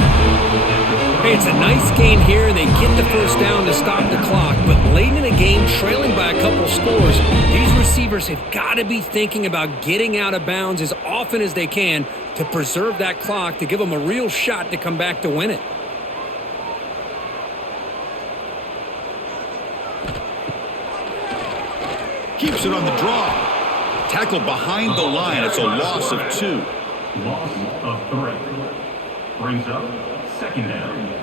Hey, it's a nice gain here. They get the first down to stop the clock, but late in the game, trailing by a couple scores, these receivers have got to be thinking about getting out of bounds as often as they can to preserve that clock, to give them a real shot to come back to win it. Keeps it on the draw. Tackled behind the line. It's a loss of 2. Loss of 3. Brings up second down.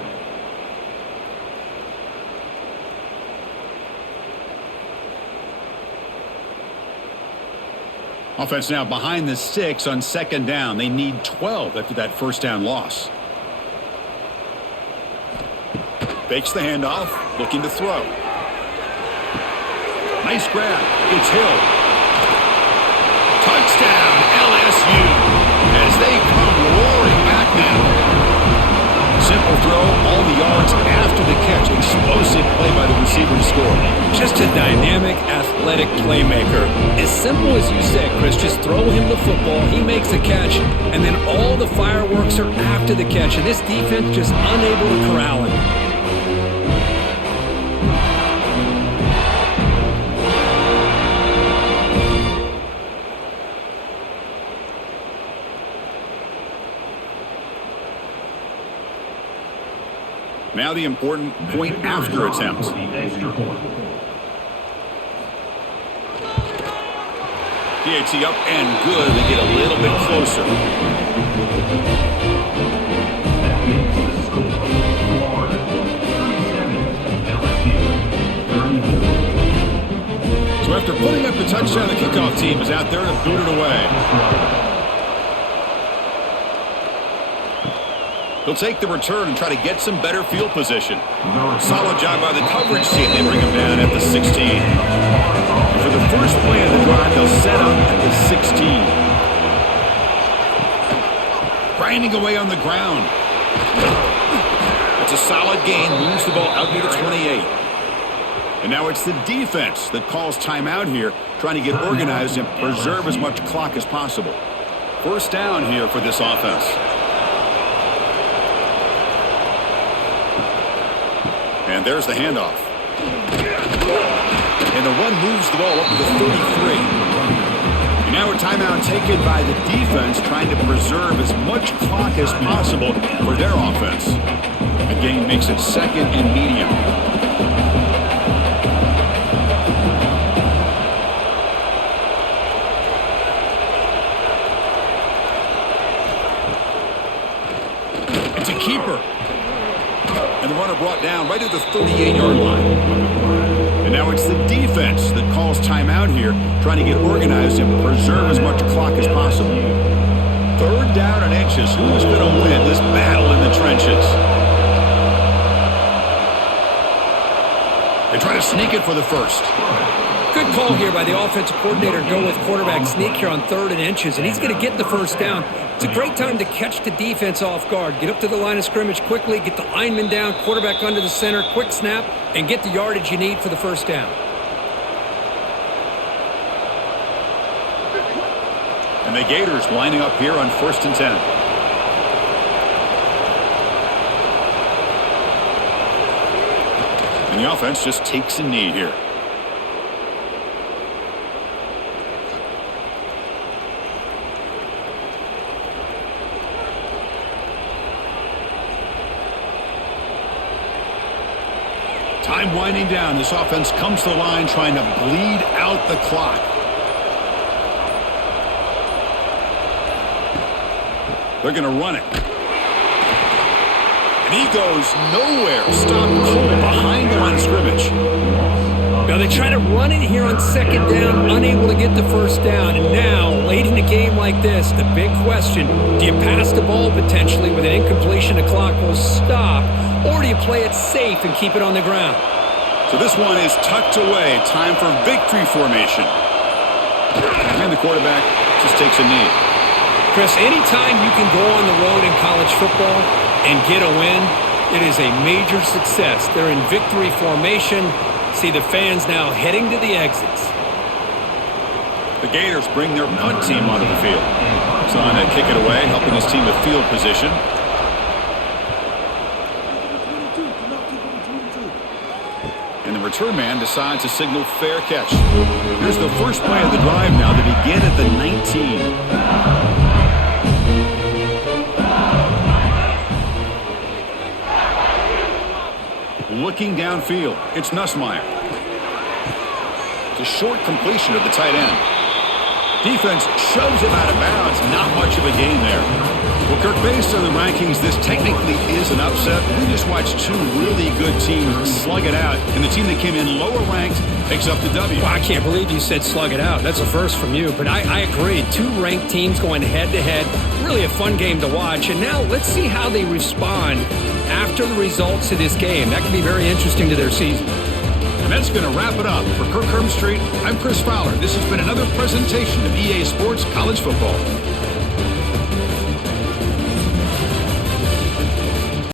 Offense now behind the 6 on second down. They need 12 after that first down loss. Fakes the handoff. Looking to throw. Nice grab. It's Hill. Touchdown, LSU, as they come roaring back now. Simple throw, all the yards after the catch. Explosive play by the receiver to score. Just a dynamic, athletic playmaker. As simple as you said, Chris, just throw him the football, he makes a catch, and then all the fireworks are after the catch, and this defense just unable to corral him. Now the important point after attempt. PAT up and good. They get a little bit closer. That makes the score Florida 37, LSU 34. So after putting up the touchdown, the kickoff team is out there to boot it away. He'll take the return and try to get some better field position. Solid job by the coverage team. They bring him down at the 16. For the first play of the drive, they'll set up at the 16. Grinding away on the ground. It's a solid gain. Moves the ball out near the 28. And now it's the defense that calls timeout here, trying to get organized and preserve as much clock as possible. First down here for this offense. And there's the handoff. And the run moves the ball up to the 33. And now a timeout taken by the defense, trying to preserve as much clock as possible for their offense. The gain makes it second and medium. It's a keeper. And the runner brought down right at the 38-yard line. And now it's the defense that calls timeout here, trying to get organized and preserve as much clock as possible. Third down and inches. Who's going to win this battle in the trenches? They try to sneak it for the first. Good call here by the offensive coordinator to go with quarterback sneak here on 3rd and inches, and he's going to get the first down. It's a great time to catch the defense off guard. Get up to the line of scrimmage quickly, get the lineman down, quarterback under the center, quick snap, and get the yardage you need for the first down. And the Gators lining up here on 1st and 10. And the offense just takes a knee here. Time winding down. This offense comes to the line trying to bleed out the clock. They're going to run it. And he goes nowhere. Stop cold behind the line of scrimmage. Now they try to run it here on 2nd down, unable to get the first down. And now, late in a game like this, the big question, do you pass the ball potentially with an incompletion? The clock will stop. Or do you play it safe and keep it on the ground? So this one is tucked away. Time for victory formation. And the quarterback just takes a knee. Chris, anytime you can go on the road in college football and get a win, it is a major success. They're in victory formation. See the fans now heading to the exits. The Gators bring their punt team onto the field. It's on to kick it away, helping his team with field position. And the return man decides to signal fair catch. Here's the first play of the drive now. They begin at the 19. Looking downfield, it's Nussmeier. It's a short completion of the tight end. Defense shoves him out of bounds. Not much of a gain there. Well, Kirk, based on the rankings, this technically is an upset. We just watched two really good teams slug it out, and the team that came in lower ranked picks up the W. Well, I can't believe you said slug it out. That's a first from you, but I agree. Two ranked teams going head-to-head. Really a fun game to watch. And now let's see how they respond after the results of this game. That could be very interesting to their season. And that's going to wrap it up. For Kirk Street, I'm Chris Fowler. This has been another presentation of EA Sports College Football.